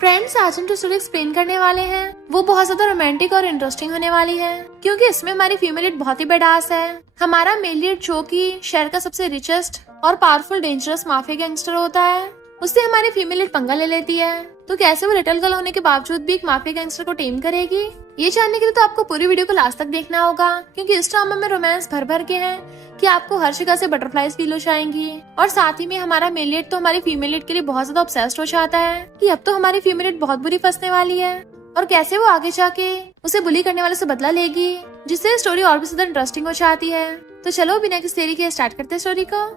Friends, आज हम जो स्टोरी एक्सप्लेन करने वाले हैं वो बहुत ज्यादा रोमांटिक और इंटरेस्टिंग होने वाली है, क्योंकि इसमें हमारी फीमेल लीड बहुत ही बेडास है। हमारा मेल लीड जो कि शहर का सबसे रिचेस्ट और पावरफुल डेंजरस माफिया गैंगस्टर होता है, उससे हमारी फीमेल लीड पंगा ले लेती है। तो कैसे वो लिटिल गर्ल होने के बावजूद भी एक माफिया गैंगस्टर को टेम करेगी, ये जानने के लिए तो आपको पूरी वीडियो को लास्ट तक देखना होगा, क्योंकि इस ड्रामा में रोमांस भर भर के हैं कि आपको हर जगह से बटरफ्लाईज फील हो जाएंगी। और साथ ही में हमारा मेल लीड तो हमारी फीमेल लीड के लिए बहुत ज्यादा ऑब्सेस्ड हो जाता है कि अब तो हमारी फीमेल लीड बहुत बुरी फंसने वाली है, और कैसे वो आगे जाके उसे बुली करने वाले से बदला लेगी, जिससे स्टोरी और भी ज्यादा इंटरेस्टिंग हो जाती है। तो चलो बिना किसी देरी के स्टार्ट करते हैं स्टोरी को।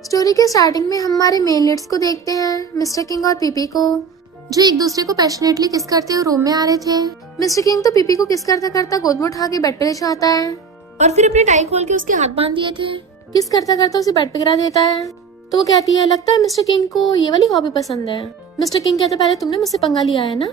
स्टोरी के स्टार्टिंग में हम हमारे मेल लीड्स को देखते हैं, मिस्टर किंग और पीपी को, जो एक दूसरे को पैशनेटली किस करते हुए रूम में आ रहे थे। मिस्टर किंग तो पीपी को किस करता करता गोद में उठा के बेड पे ले जाता है और फिर अपने टाई खोल के उसके हाथ बांध दिए थे। किस करता करता उसे बेड पे गिरा देता है। तो वो कहती है, लगता है मिस्टर किंग को ये वाली हॉबी पसंद है। मिस्टर किंग कहता है, पहले तुमने मुझसे पंगा लिया है ना,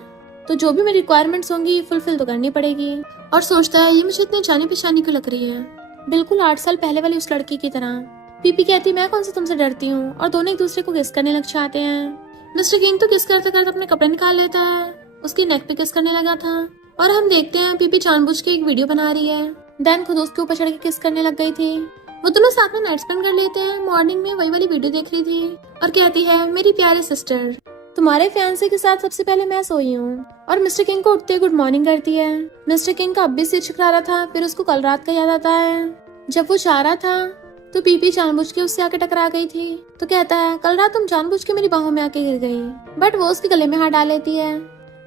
तो जो भी मेरी रिक्वायरमेंट्स होंगी फुलफिल तो करनी पड़ेगी। और सोचता है, ये मुझे इतनी जानी पहचानी क्यों लग रही है, बिल्कुल 8 साल पहले वाली उस लड़की की तरह। पीपी कहती है, मैं कौन सा तुमसे डरती हूँ, और दोनों एक दूसरे को किस करने लग जाते हैं। मिस्टर किंग तो किस करते करते अपने कपड़े निकाल लेता है, उसकी नेक पे किस करने लगा था। और हम देखते हैं पीपी जानबूझ के एक वीडियो बना रही है, देन खुद उसके ऊपर चढ़ के किस करने लग गई थी। वो दोनों साथ में नाइट स्पेंड कर लेते हैं। मॉर्निंग में वही वाली वीडियो देख रही थी और कहती है, मेरी प्यारी सिस्टर, तुम्हारे फियांसे के साथ सबसे पहले मैं सोई हूँ। और मिस्टर किंग को उठते गुड मॉर्निंग करती है। मिस्टर किंग का अब भी सिर छिकरा रहा था, फिर उसको कल रात का याद आता है जब वो जा रहा था तो पीपी जानबूझ के उससे आके टकरा गई थी। तो कहता है, कल रात तुम जानबूझ के मेरी बाहों में आके गिर गई, बट वो उसके गले में हाथ डाल लेती है।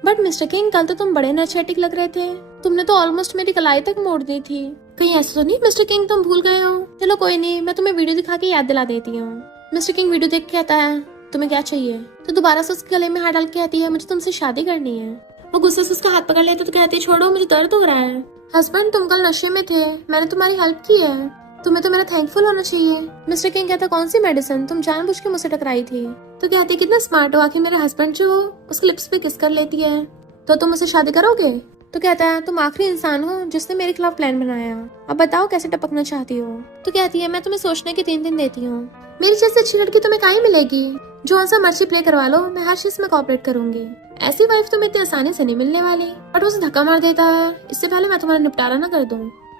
बट मिस्टर किंग, कल तो तुम बड़े एनर्जेटिक लग रहे थे, तुमने तो ऑलमोस्ट मेरी कलाई तक मोड़ दी थी। कहीं ऐसा तो नहीं मिस्टर किंग तुम भूल गए हो? चलो कोई नहीं, मैं तुम्हें वीडियो दिखा के याद दिला देती हूँ। मिस्टर किंग वीडियो देख के कहता है, तुम्हें क्या चाहिए? तो दोबारा से उसके गले में हाथ डाल के कहती है, मुझे तुमसे शादी करनी है। वो गुस्से से उसका हाथ पकड़ लेता तो कहती है, छोड़ो, मुझे दर्द हो रहा है। हस्बैंड, तुम कल नशे में थे, मैंने तुम्हारी हेल्प की है, तुम्हें तो मेरा थैंकफुल होना चाहिए। मिस्टर किंग कहता, कौन सी मेडिसिन, तुम जानबूझ के मुझसे टकराई थी। तो कहती, कितना स्मार्ट हो, आखिर मेरे हस्बैंड जो उसके लिप्स पे किस कर लेती है, तो तुम मुझसे शादी करोगे? तो कहता है, तुम आखिरी इंसान हो जिसने मेरे खिलाफ प्लान बनाया, अब बताओ कैसे टपकना चाहती हो। तो कहती है, मैं तुम्हें सोचने के 3 दिन देती हूँ। मेरी जैसे अच्छी लड़की तुम्हें कहीं मिलेगी, जो सा मर्जी प्ले करवा लो, मैं हर चीज में कोऑपरेट करूंगी। ऐसी वाइफ तुम्हें इतनी आसानी से नहीं मिलने वाली। बट उसे धक्का मार देता है, इससे पहले मैं तुम्हारा निपटारा न कर दूं।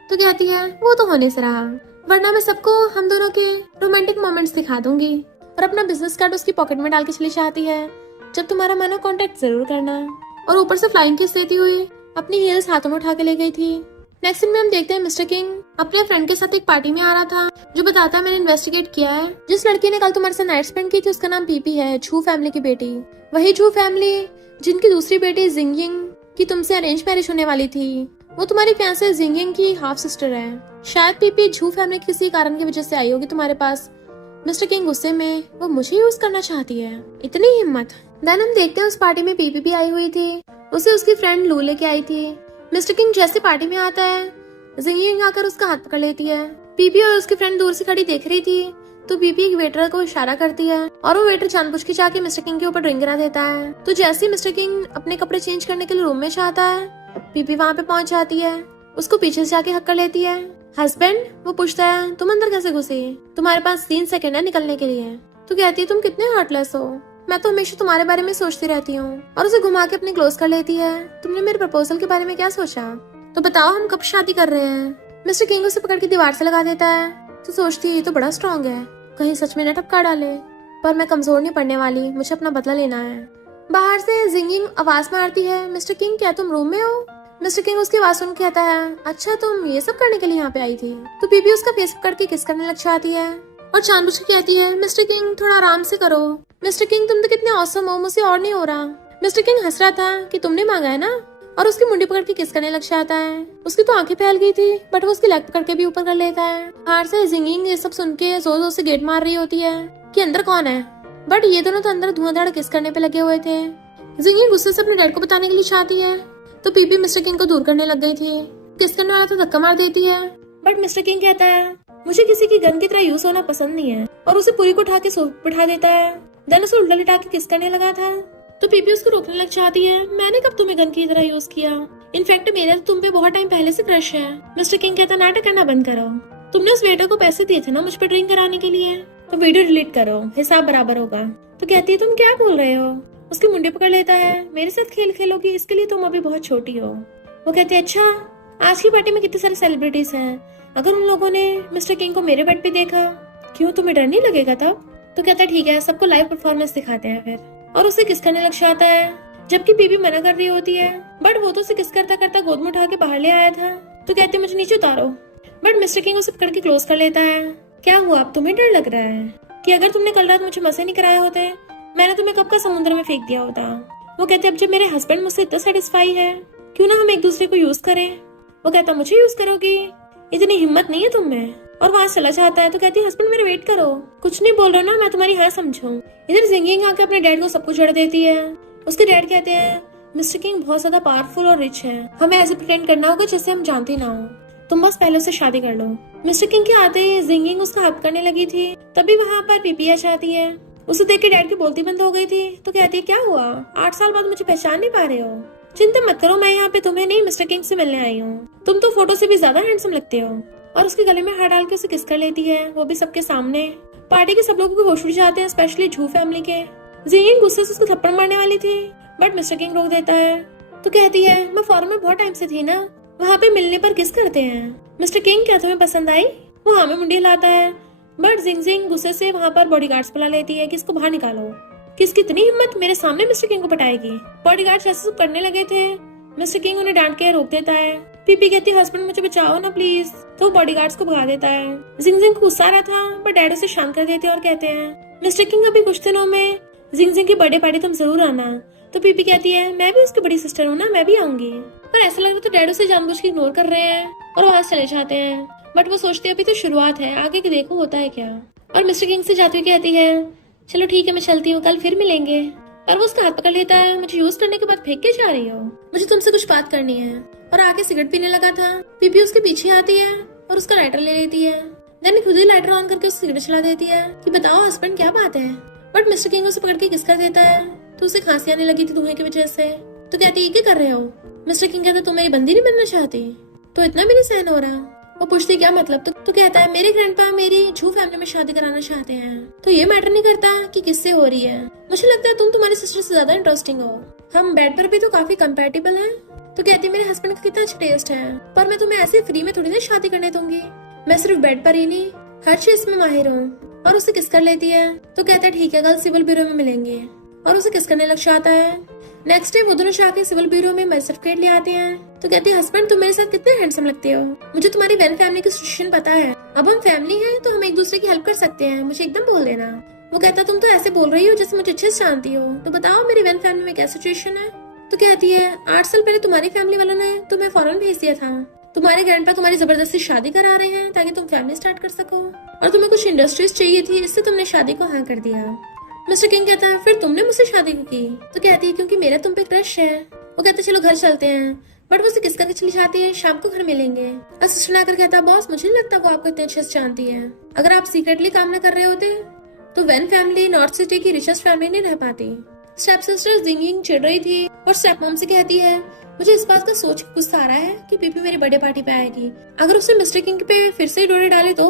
तो कहती है, वो तो होने से रहा, वरना मैं सबको हम दोनों के रोमांटिक मोमेंट्स दिखा दूंगी। और अपना बिजनेस कार्ड उसकी पॉकेट में डाल के चली जाती है, जब तुम्हारा मन हो कॉन्टेक्ट जरूर करना। और ऊपर से फ्लाइंग किस देती हुई अपनी हील्स हाथों में उठा के ले गई थी। नेक्स्ट सीन में हम देखते हैं मिस्टर किंग अपने फ्रेंड के साथ एक पार्टी में आ रहा था, जो बताता है, मैंने इन्वेस्टिगेट किया है, जिस लड़की ने कल तुम्हारे साथ नाइट स्पेंड की थी उसका नाम पीपी है, झू फैमिली की बेटी। वही झू फैमिली जिनकी दूसरी बेटी जिंगिंग की तुमसे अरेंज मैरिज होने वाली थी, वो तुम्हारी फियांसे जिंगिंग की हाफ सिस्टर है। शायद पीपी झू फैमिली किसी कारण की वजह से आई होगी तुम्हारे पास। मिस्टर किंग गुस्से में, वो मुझे यूज करना चाहती है, इतनी हिम्मत। देन हम देखते हैं उस पार्टी में पीपी भी आई हुई थी, उसे उसकी फ्रेंड लू लेके आई थी। मिस्टर किंग जैसे पार्टी में आता है, जिंगिंग आकर उसका हाथ पकड़ लेती है। पीपी और उसकी फ्रेंड दूर से खड़ी देख रही थी, तो पीपी एक वेटर को इशारा करती है और वो वेटर जानबूझ के जाके मिस्टर किंग के ऊपर ड्रिंक गिरा देता है। तो जैसे ही मिस्टर किंग अपने कपड़े चेंज करने के लिए रूम में जाता है, पीपी वहाँ पे पहुंच जाती है, उसको पीछे से जाके हक कर लेती है। हस्बैंड, वो पूछता है, तुम अंदर कैसे घुसी, तुम्हारे पास 3 सेकंड है निकलने के लिए। तो कहती है, तुम कितने हार्टलेस हो, मैं तो हमेशा तुम्हारे बारे में सोचती रहती हूँ। और उसे घुमा के अपनी क्लोज कर लेती है। तुमने मेरे प्रपोजल के बारे में क्या सोचा, तो बताओ हम कब शादी कर रहे हैं। मिस्टर किंग उसे पकड़ के दीवार से लगा देता है। तो सोचती है, ये तो बड़ा स्ट्रॉन्ग है, कहीं सच में न टपका डाले, पर मैं कमजोर नहीं पड़ने वाली, मुझे अपना बदला लेना है। बाहर से जिंगिंग आवाज मारती है, मिस्टर किंग क्या तुम रूम में हो? मिस्टर किंग उसकी आवाज सुन कहता है, अच्छा तुम ये सब करने के लिए यहाँ पे आई थी। तो पीपी उसका फेस पकड़ के किस करने लग जाती है और जानबूझ के कहती है, मिस्टर किंग थोड़ा आराम से करो। मिस्टर किंग, तुम तो कितने ऑसम हो, मुझसे और नहीं हो रहा। मिस्टर किंग हंस रहा था कि तुमने मांगा है ना, और उसकी मुंडी पकड़ के किस करने लग जाता है। उसकी तो आंखें फैल गई थी, बट वो उसकी लेग पकड़ के भी ऊपर कर लेता है। बाहर से जिंगिंग ये सब सुन के जोर जोर से गेट मार रही होती है कि अंदर कौन है, बट ये दोनों तो अंदर धुआंधार किस करने पे लगे हुए थे। जिंगिंग गुस्से से अपने डैड को बताने के लिए चाहती है, तो पीपी मिस्टर किंग को दूर करने लग गई थी। किस करने वाला तो धक्का मार देती है, बट मिस्टर किंग कहता है, मुझे किसी की गन की तरह यूज होना पसंद नहीं है, और उसे पूरी को उठा के बिठा देता है। देन उसे उल्टा लिटा के किस करने लगा था, तो पीपी उसको रोकने लग जाती है, मैंने कब तुम्हें गन की तरह यूज किया, इनफैक्ट मेरा तो तुम पे बहुत टाइम पहले से क्रश है। मिस्टर किंग कहता, नाटक करना बंद करो, तुमने उस वेटर को पैसे दिए थे ना मुझ पर ड्रिंक कराने के लिए, तो वीडियो डिलीट करो, हिसाब बराबर होगा। तो कहती है, तुम क्या बोल रहे हो, उसके मुंडे पकड़ लेता है। मेरे साथ खेल खेलोगी, इसके लिए तुम अभी बहुत छोटी हो। वो कहते हैं अच्छा, आज की पार्टी में कितने सारे सेलिब्रिटीज हैं, अगर उन लोगों ने मिस्टर किंग को मेरे बेड पे देखा, क्यों तुम्हें डर नहीं लगेगा तब? तो कहता है ठीक है, सबको लाइव परफॉर्मेंस दिखाते हैं फिर। और उसे किस करने लग जाता है, जबकि बीबी मना कर रही होती है। बट वो तो उसे किस करता करता गोद में उठा के बाहर ले आया था। तो कहते मुझे नीचे उतारो। बट मिस्टर किंग उसे पकड़ के क्लोज कर लेता है। क्या हुआ, अब तुम्हें डर लग रहा है कि अगर तुमने कल रात मुझे मजे नहीं कराए होते, मैंने तुम्हें कब का समुद्र में फेंक दिया होता। वो कहते अब जब मेरे हस्बैंड मुझसे इतना सेटिस्फाई है, क्यों ना हम एक दूसरे को यूज करें। वो कहता मुझे यूज करोगी, इतनी हिम्मत नहीं है तुम में। और वहां चला जाता है। तो कहती हस्बैंड मेरे वेट करो, कुछ नहीं बोल रहा ना, मैं तुम्हारी हाँ समझूं। इधर जिंगिंग आके अपने डैड को सब कुछ जड़ देती है। उसके डैड कहते हैं मिस्टर किंग बहुत ज्यादा पावरफुल और रिच है, हमें ऐसे प्रिटेंड करना होगा जैसे हम जानते ना हो, तुम बस पहले से शादी कर लो। मिस्टर किंग के आते ही जिंगिंग उसका हेल्प करने लगी थी, तभी वहाँ पर पीपी आ जाती है। उसे देख के डैड की बोलती बंद हो गई थी। तो कहती है क्या हुआ, 8 साल बाद मुझे पहचान नहीं पा रहे हो? चिंता मत करो, मैं यहाँ पे तुम्हें नहीं मिस्टर किंग से मिलने आई हूँ, तुम तो फोटो से भी ज्यादा हैंडसम लगते हो। और उसके गले में हाथ डाल के उसे किस कर लेती है, वो भी सबके सामने। पार्टी के सब लोगों को होश उड़ जाते हैं, स्पेशली झू फैमिली के। जिंगिंग गुस्से से उसको थप्पड़ मारने वाली थी, बट मिस्टर किंग रोक देता है। तो कहती है मैं फॉरन में बहुत टाइम से थी ना, वहाँ पे मिलने पर किस करते हैं। मिस्टर किंग क्या तुम्हें पसंद आई? वो हाँ में मुंडी हिलाता है। बट जिंग गुस्से से वहाँ पर बॉडीगार्ड्स बुला लेती है कि इसको बाहर निकालो। किसकी इतनी हिम्मत मेरे सामने मिस्टर किंग को पटाएगी। बॉडीगार्ड जैसे करने लगे थे, मिस्टर किंग उन्हें डांट के रोक देता है। पीपी कहती है हस्बैंड मुझे बचाओ ना प्लीज, तो वो को भगा देता है। जिंग को गुस्सा आ रहा था, बट डैड उसे शांत कर देते और कहते हैं मिस्टर किंग अभी कुछ दिनों में जिंग की बर्थडे पार्टी तुम जरूर आना। तो पीपी कहती है मैं भी उसकी बड़ी सिस्टर हूँ ना, मैं भी आऊंगी। पर ऐसा लग रहा तो डैड उसे जानबूझ के इग्नोर कर रहे हैं और वहां चले जाते हैं। बट वो सोचते अभी तो शुरुआत है, आगे के देखो होता है क्या। और मिस्टर किंग से जाती हुई कहती है चलो ठीक है मैं चलती हूँ, कल फिर मिलेंगे। और वो उसका हाथ पकड़ लेता है, मुझे यूज करने के बाद फेंक के जा रही हो, मुझे तुमसे कुछ बात करनी है। और आके सिगरेट पीने लगा था। पीपी उसके पीछे आती है और उसका लाइटर ले लेती है। देन खुद ही लाइटर ऑन करके उसे सिगरेट चला देती है कि बताओ हस्बैंड क्या बात है। बट मिस्टर किंग उसे पकड़ के किस कर देता है, तो उसे खांसी आने लगी थी धुएं की वजह से। तो कहती है क्या कर रहे हो? मिस्टर किंग कहता तुम मेरी बंदी नहीं बनना चाहती, तो इतना भी नहीं सहन हो रहा। वो पूछती क्या मतलब, तो कहता है मेरे ग्रैंडपा मेरी झू फैमिली में शादी कराना चाहते हैं, तो ये मैटर नहीं करता कि किससे हो रही है, मुझे लगता है तुम तुम्हारी सिस्टर से ज्यादा इंटरेस्टिंग हो, हम बेड पर भी तो काफी कंपैटिबल हैं। तो कहती है मेरे हस्बैंड का कितना अच्छा टेस्ट है, पर मैं तुम्हें ऐसे फ्री में थोड़ी ना शादी करने दूंगी, मैं सिर्फ बेड पर ही नहीं हर चीज में माहिर हूँ। और उसे किस कर लेती है। तो कहता है ठीक है कल सिविल ब्यूरो में मिलेंगे, और उसे किस करने लग जाता है। नेक्स्ट डे वो दोनों जाके सिविल ब्यूरो में मैरिज सर्टिफिकेट ले आते हैं। तो कहती है हस्बैंड तुम मेरे साथ कितने हैंडसम लगते हो, मुझे तुम्हारी वैन फैमिली की सिचुएशन पता है, अब हम फैमिली हैं तो हम एक दूसरे की हेल्प कर सकते हैं, मुझे एकदम बोल देना। वो कहता तुम तो ऐसे बोल रही हो जैसे मुझे अच्छे से जानती हो, तो बताओ मेरी वैन फैमिली में क्या सिचुएशन है। तो कहती है 8 साल पहले तुम्हारी फैमिली वालों ने तुम्हें फॉरेन भेज दिया था, तुम्हारे ग्रैंडपा तुम्हारी जबरदस्ती शादी करा रहे हैं ताकि तुम फैमिली स्टार्ट कर सको, और तुम्हें कुछ इंडस्ट्रीज चाहिए थी, इससे तुमने शादी को हाँ कर दिया। मिस्टर किंग कहता है फिर तुमने मुझसे शादी की? तो कहती है क्योंकि मेरा तुम पे क्रश है। वो कहते चलो घर चलते हैं, बट वो उसे किस करके चली जाती है, शाम को घर मिलेंगे। असिस्टेंट आकर कहता बॉस मुझे नहीं लगता वो आपको इतने अच्छे से जानती है, अगर आप सीक्रेटली काम न कर रहे होते तो वैन फैमिली नॉर्थ सिटी की रिचेस्ट फैमिली नहीं रह पाती। स्टेप सिस्टर जिंगिंग चिढ़ रही थी और स्टेप मॉम से कहती है मुझे इस बात का सोच के गुस्सा आ रहा है कि पीपी मेरी बर्थडे पार्टी पे आएगी, अगर उसने मिस्टर किंग पे फिर से डोरे डाले तो,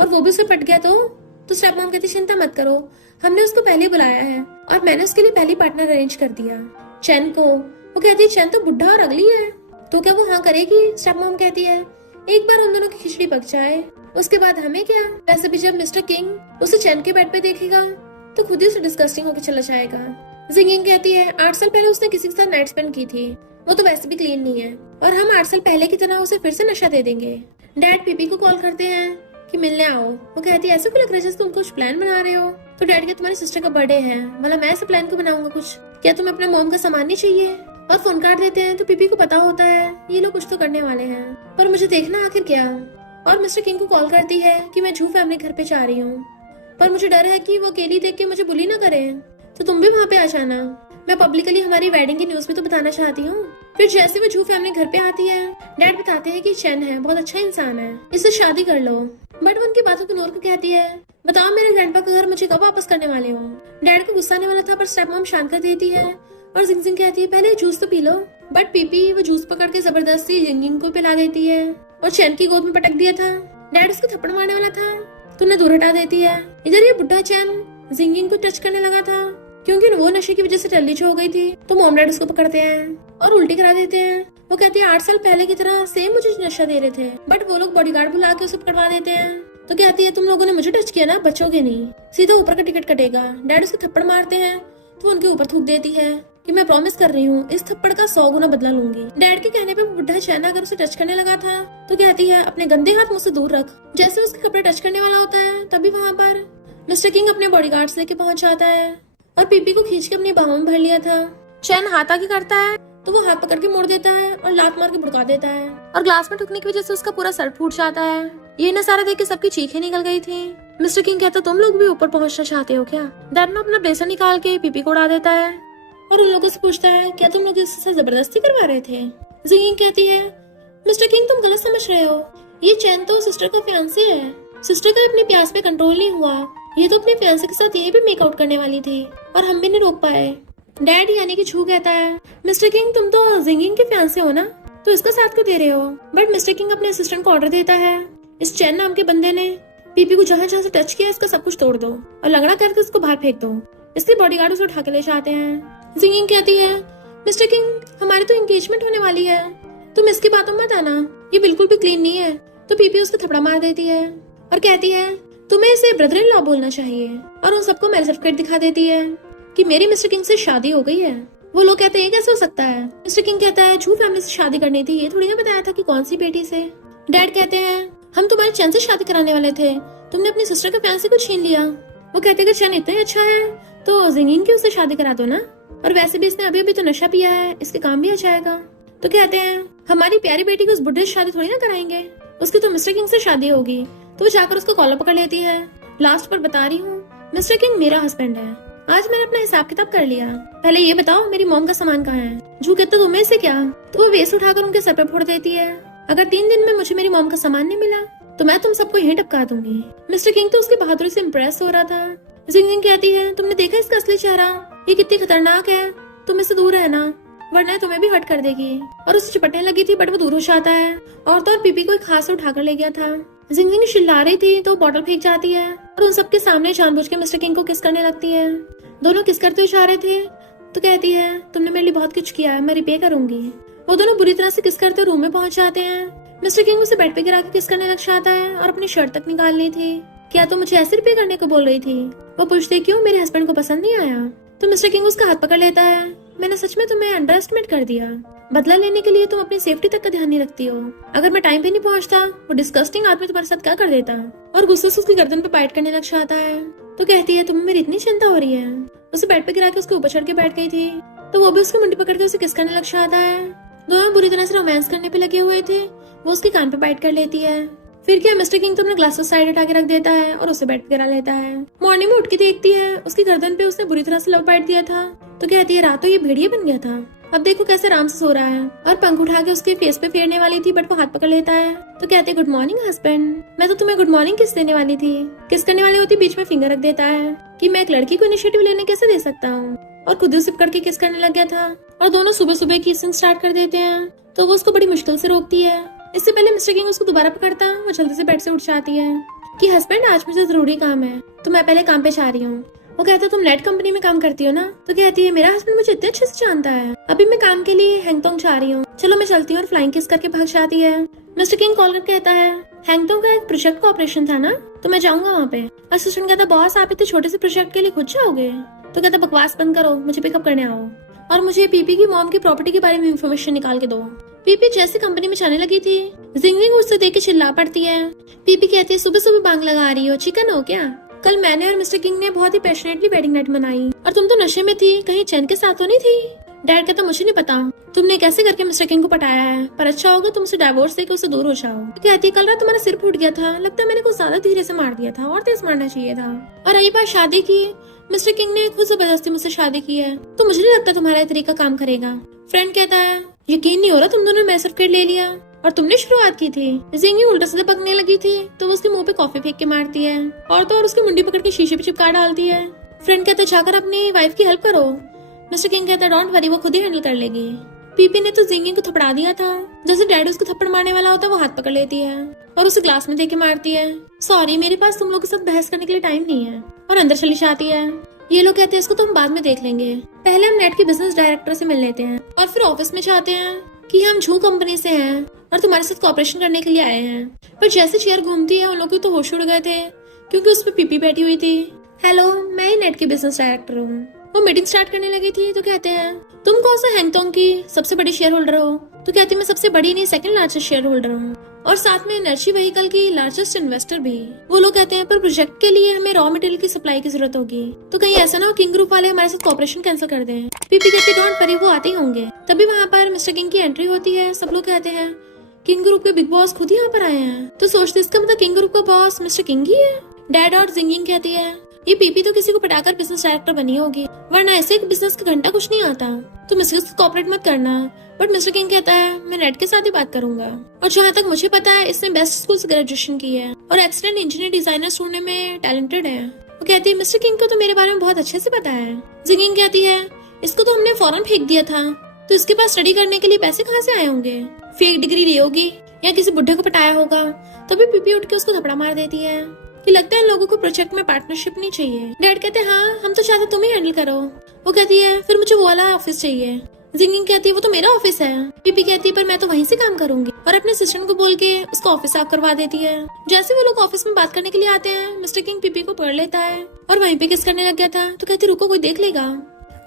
और वो भी उसे पट गया तो स्टेप मॉम कहती चिंता मत करो, हमने उसको पहले बुलाया है और मैंने उसके लिए पहली पार्टनर अरेंज कर दिया, चैन को। वो कहती है चैन तो बुढ़ा और अगली है, तो क्या वो हाँ करेगी? स्टेप मॉम कहती है एक बार उन दोनों की खिचड़ी पक जाए उसके बाद हमें क्या। वैसे भी जब मिस्टर किंग उसे चैन के बेड पे देखेगा तो खुद ही उसे डिस्गस्टिंग होकर चला जाएगा। जिंगिंग कहती है 8 साल पहले उसने किसी के साथ नाइट स्पेंड की थी, वो तो वैसे भी क्लीन नहीं है, और हम 8 साल पहले की तरह उसे फिर से नशा दे देंगे। डैड पीपी को कॉल करते हैं कि मिलने आओ। वो कहती है ऐसे क्यों लग रहा है जैसे तुम कुछ प्लान बना रहे हो। तो डैड के तुम्हारी सिस्टर का बर्थडे है, मतलब मैं ऐसे प्लान को बनाऊंगा कुछ, क्या तुम्हें अपने मॉम का सामान नहीं चाहिए। और फोन काट देते हैं। तो पीपी को पता होता है ये लोग कुछ तो करने वाले हैं, पर मुझे देखना आखिर क्या। और मिस्टर किंग को कॉल करती है कि मैं झू फैमिली घर पे जा रही हूँ, पर मुझे डर है कि वो अकेली देख के मुझे बुली ना करे, तो तुम भी वहाँ पे आ जाना, मैं पब्लिकली हमारी वेडिंग की न्यूज भी तो बताना चाहती हूँ। फिर जैसे वो झू फैमिली घर पे आती है, डैड बताते हैं कि चैन है बहुत अच्छा इंसान है, इससे शादी कर लो। बट वो उनकी बातों को इग्नोर करके कहती है बताओ मेरे ग्रैंडपा का घर मुझे कब वापस करने वाले हो। डैड को गुस्सा आने वाला था, पर स्टेप मॉम शांत कर देती है और जिंग कहती है पहले जूस तो पी लो। बट पीपी वो जूस पकड़ के जबरदस्ती जिंग को पिला देती है और चैन की गोद में पटक दिया था। डैड उसको थप्पड़ मारने वाला था तो उन्हें दूर हटा देती है। इधर ये बुढ़ा चैन जिंगिंग को टच करने लगा था क्योंकि वो नशे की वजह से टल्ली हो गई थी। तो मॉम डैड उसको पकड़ते हैं और उल्टी करा देते हैं। वो कहती है 8 साल पहले की तरह सेम मुझे नशा दे रहे थे, बट वो लोग बॉडीगार्ड बुला के उसे पकड़वा देते हैं। तो कहती है तुम लोगों ने मुझे टच किया ना, बचोगे नहीं, सीधा ऊपर का टिकट कटेगा। डैड उसको थप्पड़ मारते हैं तो उनके ऊपर थूक देती है कि मैं प्रॉमिस कर रही हूँ इस थप्पड़ का 100 गुना बदला लूंगी। डैड के कहने पे बुढ़ा चैना अगर उसे टच करने लगा था तो कहती है अपने गंदे हाथ मुझसे दूर रख। जैसे उसके कपड़े टच करने वाला होता है तभी वहाँ पर मिस्टर किंग अपने बॉडीगार्ड्स लेके पहुंच जाता है और पीपी को खींच के अपनी बाहों में भर लिया था। चैन हाथ आगे करता है तो वो हाथ पकड़ के मोड़ देता है और लात मार के भड़का देता है और ग्लास में ठुकने की वजह से उसका पूरा सर फूट जाता है। ये नजारा देख के सबकी चीखें निकल गई थी। मिस्टर किंग कहता तुम लोग भी ऊपर पहुंचना चाहते हो क्या? डैड में अपना ब्लेजर निकाल के पीपी को उड़ा देता है और उन लोगों से पूछता है क्या तुम लोग इससे जबरदस्ती करवा रहे थे? जिंगिंग कहती है मिस्टर किंग तुम गलत समझ रहे हो, ये चैन तो सिस्टर का फियांसे है। सिस्टर का अपने प्यास पे कंट्रोल नहीं हुआ, ये तो अपने फियांसे के साथ यही भी मेकआउट करने वाली थी और हम भी नहीं रोक पाए। डैड यानी कि छू कहता है मिस्टर किंग तुम तो जिंगिंग के फियांसे हो ना, तो इसका साथ क्यों दे रहे हो? बट मिस्टर किंग अपने असिस्टेंट को ऑर्डर देता है इस चैन नाम के बंदे ने पीपी को जहाँ जहाँ से टच किया इसका सब कुछ तोड़ दो और लंगड़ा करके उसको बाहर फेंक दो। इसलिए बॉडीगार्ड उसे उठा के ले जाते हैं। जिंगिंग कहती है मिस्टर किंग हमारी तो एंगेजमेंट होने वाली है, तुम इसकी बातों मत आना, ये बिल्कुल भी क्लीन नहीं है। तो पीपी उसको थपड़ा मार देती है और कहती है तुम्हें इसे ब्रदर इन लॉ बोलना चाहिए और उन सबको मैरिज सर्टिफिकेट दिखा देती है कि मेरी मिस्टर किंग से शादी हो गई है। वो लोग कहते हैं कैसे हो सकता है? मिस्टर किंग कहता है झूठ फैमिली से शादी करनी थी, ये थोड़ी ना बताया था कि कौन सी बेटी से। डैड कहते हैं हम तुम्हारी चैन से शादी कराने वाले थे, तुमने अपनी सिस्टर के फियांसे को छीन लिया। वो कहते हैं चैन इतना ही अच्छा है तो जिंगिंग की उससे शादी करा दो ना, और वैसे भी इसने अभी अभी तो नशा पिया है, इसके काम भी आ जाएगा। तो कहते हैं हमारी प्यारी बेटी की उस बुढ़े से शादी थोड़ी ना कराएंगे, उसकी तो मिस्टर किंग से शादी होगी। तो वो जाकर उसको कॉलर पकड़ लेती है। लास्ट पर बता रही हूँ मिस्टर किंग मेरा हस्बैंड है, आज मैंने अपना हिसाब किताब कर लिया, पहले ये बताओ मेरी मॉम का सामान कहाँ है? जू कहते तुम्हें से क्या? तो वो वेस्ट उठाकर उनके सर पे फोड़ देती है अगर 3 दिन में मुझे मेरी मॉम का सामान नहीं मिला तो मैं तुम सबको यहीं टपका दूंगी। मिस्टर किंग तो उसकी बहादुरी से इम्प्रेस हो रहा था। जिंगिंग कहती है तुमने देखा इसका असली चेहरा, ये कितनी खतरनाक है, तुम इससे दूर रहना वरना तुम्हें भी हर्ट कर देगी। और उसे चिपटने लगी थी बट वो दूर हो जाता है और तो और पीपी को एक हाथ से उठाकर ले गया था। जिंगिंग चिल्ला रही थी तो बॉटल फेंक जाती है और उन सबके सामने जानबूझ के मिस्टर किंग को किस करने लगती है। दोनों किस करते हुए जा रहे थे तो कहती है तुमने मेरे लिए बहुत कुछ किया है, मैं रिपे करूंगी। वो दोनों बुरी तरह से किस करते रूम में पहुंच जाते हैं। मिस्टर किंग उसे बेड पे गिरा के किस करने लग जाता है और अपनी शर्ट तक निकाल ली थी। क्या तुम मुझे ऐसे रिपे करने को बोल रही थी? वो पूछते क्यों, मेरे हस्बैंड को पसंद नहीं आया? तो मिस्टर किंग उसका हाथ पकड़ लेता है मैंने सच में तुम्हें अंडर एस्टिमेट कर दिया, बदला लेने के लिए तुम अपनी सेफ्टी तक का ध्यान नहीं रखती हो। अगर मैं टाइम पे नहीं पहुंचता वो डिस्गस्टिंग आदमी तुम्हारे साथ क्या कर देता। और गुस्से से उसकी गर्दन पे बाइट करने लग जाता है। तो कहती है तुम्हें मेरी इतनी चिंता हो रही है? उसे बेड पे गिरा के उसके ऊपर चढ़ के बैठ गई थी तो वो भी उसकी मुंडी पकड़ के उसे किस करने लग जाता है। दोनों बुरी तरह से रोमांस करने पे लगे हुए थे। वो उसके कान पे बाइट कर लेती है। फिर क्या मिस्टर किंग तो अपना ग्लासेस साइड हटा के रख देता है और उसे बेड पे गिरा लेता है। मॉर्निंग में उठ के देखती है उसकी गर्दन पे उसने बुरी तरह से लव बाइट दिया था। तो कहती है रात तो ये भेड़िया बन गया था, अब देखो कैसे आराम से सो रहा है। और पंख उठा के उसके फेस पे फेरने वाली थी बट वो हाथ पकड़ लेता है। तो कहते गुड मॉर्निंग हस्बैंड, मैं तो तुम्हें गुड मॉर्निंग किस देने वाली थी। किस करने वाली होती बीच में फिंगर रख देता है कि मैं एक लड़की को इनिशिएटिव लेने कैसे दे सकता हूँ, और खुद उसे पकड़ के किस करने लग गया था। और दोनों सुबह सुबह किसिंग स्टार्ट कर देते हैं तो वो उसको बड़ी मुश्किल से रोकती है। इससे पहले मिस्टर किंग उसको दोबारा पकड़ता वो जल्दी से बेड से उठ जाती है कि हस्बैंड आज मुझे जरूरी काम है तो मैं पहले काम पे जा रही हूँ। वो कहता तुम नेट कंपनी में काम करती हो ना? तो कहती है मेरा हस्बैंड मुझे इतने अच्छे से जानता है, अभी मैं काम के लिए हैंगटोंग जा रही हूँ, चलो मैं चलती हूँ। और फ्लाइंग किस करके भाग जाती है। मिस्टर किंग कॉल करके कहता है हैंगटोंग का एक प्रोजेक्ट का ऑपरेशन था ना, तो मैं जाऊंगा वहाँ पे। असिस्टेंट कहता बॉस आप इतने छोटे से प्रोजेक्ट के लिए खुद जाओगे? तो कहता बकवास बंद करो, मुझे पिकअप करने आओ और मुझे पीपी की मॉम की प्रॉपर्टी के बारे में इंफॉर्मेशन निकाल के दो। पीपी जैसे कंपनी में जाने लगी थी जिंगजिंग उससे देख के चिल्ला पड़ती है। पीपी कहती है सुबह सुबह बांग लगा रही हो, चिकन हो क्या? कल मैंने और मिस्टर किंग ने बहुत ही पैशनेटली वेडिंग नाइट मनाई और तुम तो नशे में थी, कहीं चैन के साथ तो नहीं थी? डैड कहता मुझे नहीं पता तुमने कैसे करके मिस्टर किंग को पटाया है, पर अच्छा होगा तुम उसे डिवोर्स देके उससे दूर हो जाओ। कहती कल रात तुम्हारा सिर फूट गया था, लगता है मैंने कुछ ज्यादा धीरे से मार दिया था और तेज मारना चाहिए था। और रही बात शादी की, मिस्टर किंग ने खुद जबरदस्ती मुझसे शादी की है तो मुझे नहीं लगता तुम्हारा तरीका काम करेगा। फ्रेंड कहता है यकीन नहीं हो रहा तुम दोनों ने मैरिज सर्टिफिकेट ले लिया और तुमने शुरुआत की थी। जिंगजिंग उल्टा सीधा पकने लगी थी तो वो उसके मुंह पे कॉफी फेंक के मारती है और तो और उसकी मुंडी पकड़ के शीशे पे चिपका डालती है। फ्रेंड कहता है जाकर अपनी वाइफ की हेल्प करो। मिस्टर किंग कहता है डोंट वरी, वो खुद ही हैंडल कर लेगी। पीपी ने तो जिंगजिंग को थपड़ा दिया था, जैसे डैडी उसको थप्पड़ मारने वाला होता है वो हाथ पकड़ लेती है और उसे ग्लास में देके मारती है। सॉरी मेरे पास तुम लोग के साथ बहस करने के लिए टाइम नहीं है, और अंदर चली जाती है। ये लोग कहते हैं इसको तो हम बाद में देख लेंगे, पहले हम नेट के बिजनेस डायरेक्टर से मिल लेते हैं और फिर ऑफिस में चाहते हैं कि हम झू कंपनी से हैं और तुम्हारे साथ कॉपरेशन करने के लिए आए हैं। पर जैसे चेयर घूमती है उन लोगों के तो होश उड़ गए थे क्योंकि उस पर पीपी बैठी हुई थी। हेलो, मैं ही नेट की बिजनेस डायरेक्टर हूँ। वो मीटिंग स्टार्ट करने लगी थी तो कहते हैं तुम कौन सा हैंगटोंग की सबसे बड़ी शेयर होल्डर हो? तो कहती मैं सबसे बड़ी नहीं, सेकंड लार्जेस्ट शेयर होल्डर हूँ और साथ में एनर्जी व्हीकल की लार्जेस्ट इन्वेस्टर भी। वो लोग कहते हैं पर प्रोजेक्ट के लिए हमें रॉ मटेरियल की सप्लाई की जरूरत होगी, तो कहीं ऐसा ना हो किंग ग्रुप वाले हमारे साथ कॉपरेशन कैंसिल कर दें। पीपी कहती डोंट वरी, वो आते ही होंगे। तभी वहाँ पर मिस्टर किंग की एंट्री होती है। सब लोग कहते हैं किंग ग्रुप के बिग बॉस खुद यहाँ पर आए हैं, तो सोचते इसका मतलब किंग ग्रुप का बॉस मिस्टर किंग ही है। डैड और जिंगिंग कहती है ये पीपी तो किसी को पटाकर बिजनेस डायरेक्टर बनी होगी, वरना ऐसे बिजनेस का घंटा कुछ नहीं आता, तुम इसके साथ कॉपरेट मत करना। बट मिस्टर किंग कहता है मैं नेट के साथ ही बात करूंगा और जहाँ तक मुझे पता है इसने बेस्ट स्कूल से ग्रेजुएशन की है और एक्सीलेंट इंजीनियर डिजाइनर ढूंढने में टैलेंटेड है। वो कहती है मिस्टर किंग को तो मेरे बारे में बहुत अच्छे से पता है। जिंगिंग कहती है इसको तो हमने फौरन फेंक दिया था, तो इसके पास स्टडी करने के लिए पैसे कहाँ से आए होंगे? फेक डिग्री ली होगी या किसी बुढ़े को पटाया होगा। तभी पीपी उठ के उसको थपड़ा मार देती है कि लगता है इन लोगों को प्रोजेक्ट में पार्टनरशिप नहीं चाहिए। डैड कहते हैं हाँ हम तो चाहते तुम ही हैंडल करो। वो कहती है फिर मुझे वो वाला ऑफिस चाहिए। जिंगिंग कहती है वो तो मेरा ऑफिस है। पीपी कहती है पर मैं तो वहीं से काम करूंगी और अपने असिस्टेंट को बोल के उसका ऑफिस साफ करवा देती है। जैसे वो लोग ऑफिस में बात करने के लिए आते हैं मिस्टर किंग पीपी को पकड़ लेता है और वहीं पे किस करने लग गया था। तो कहती रुको कोई देख लेगा।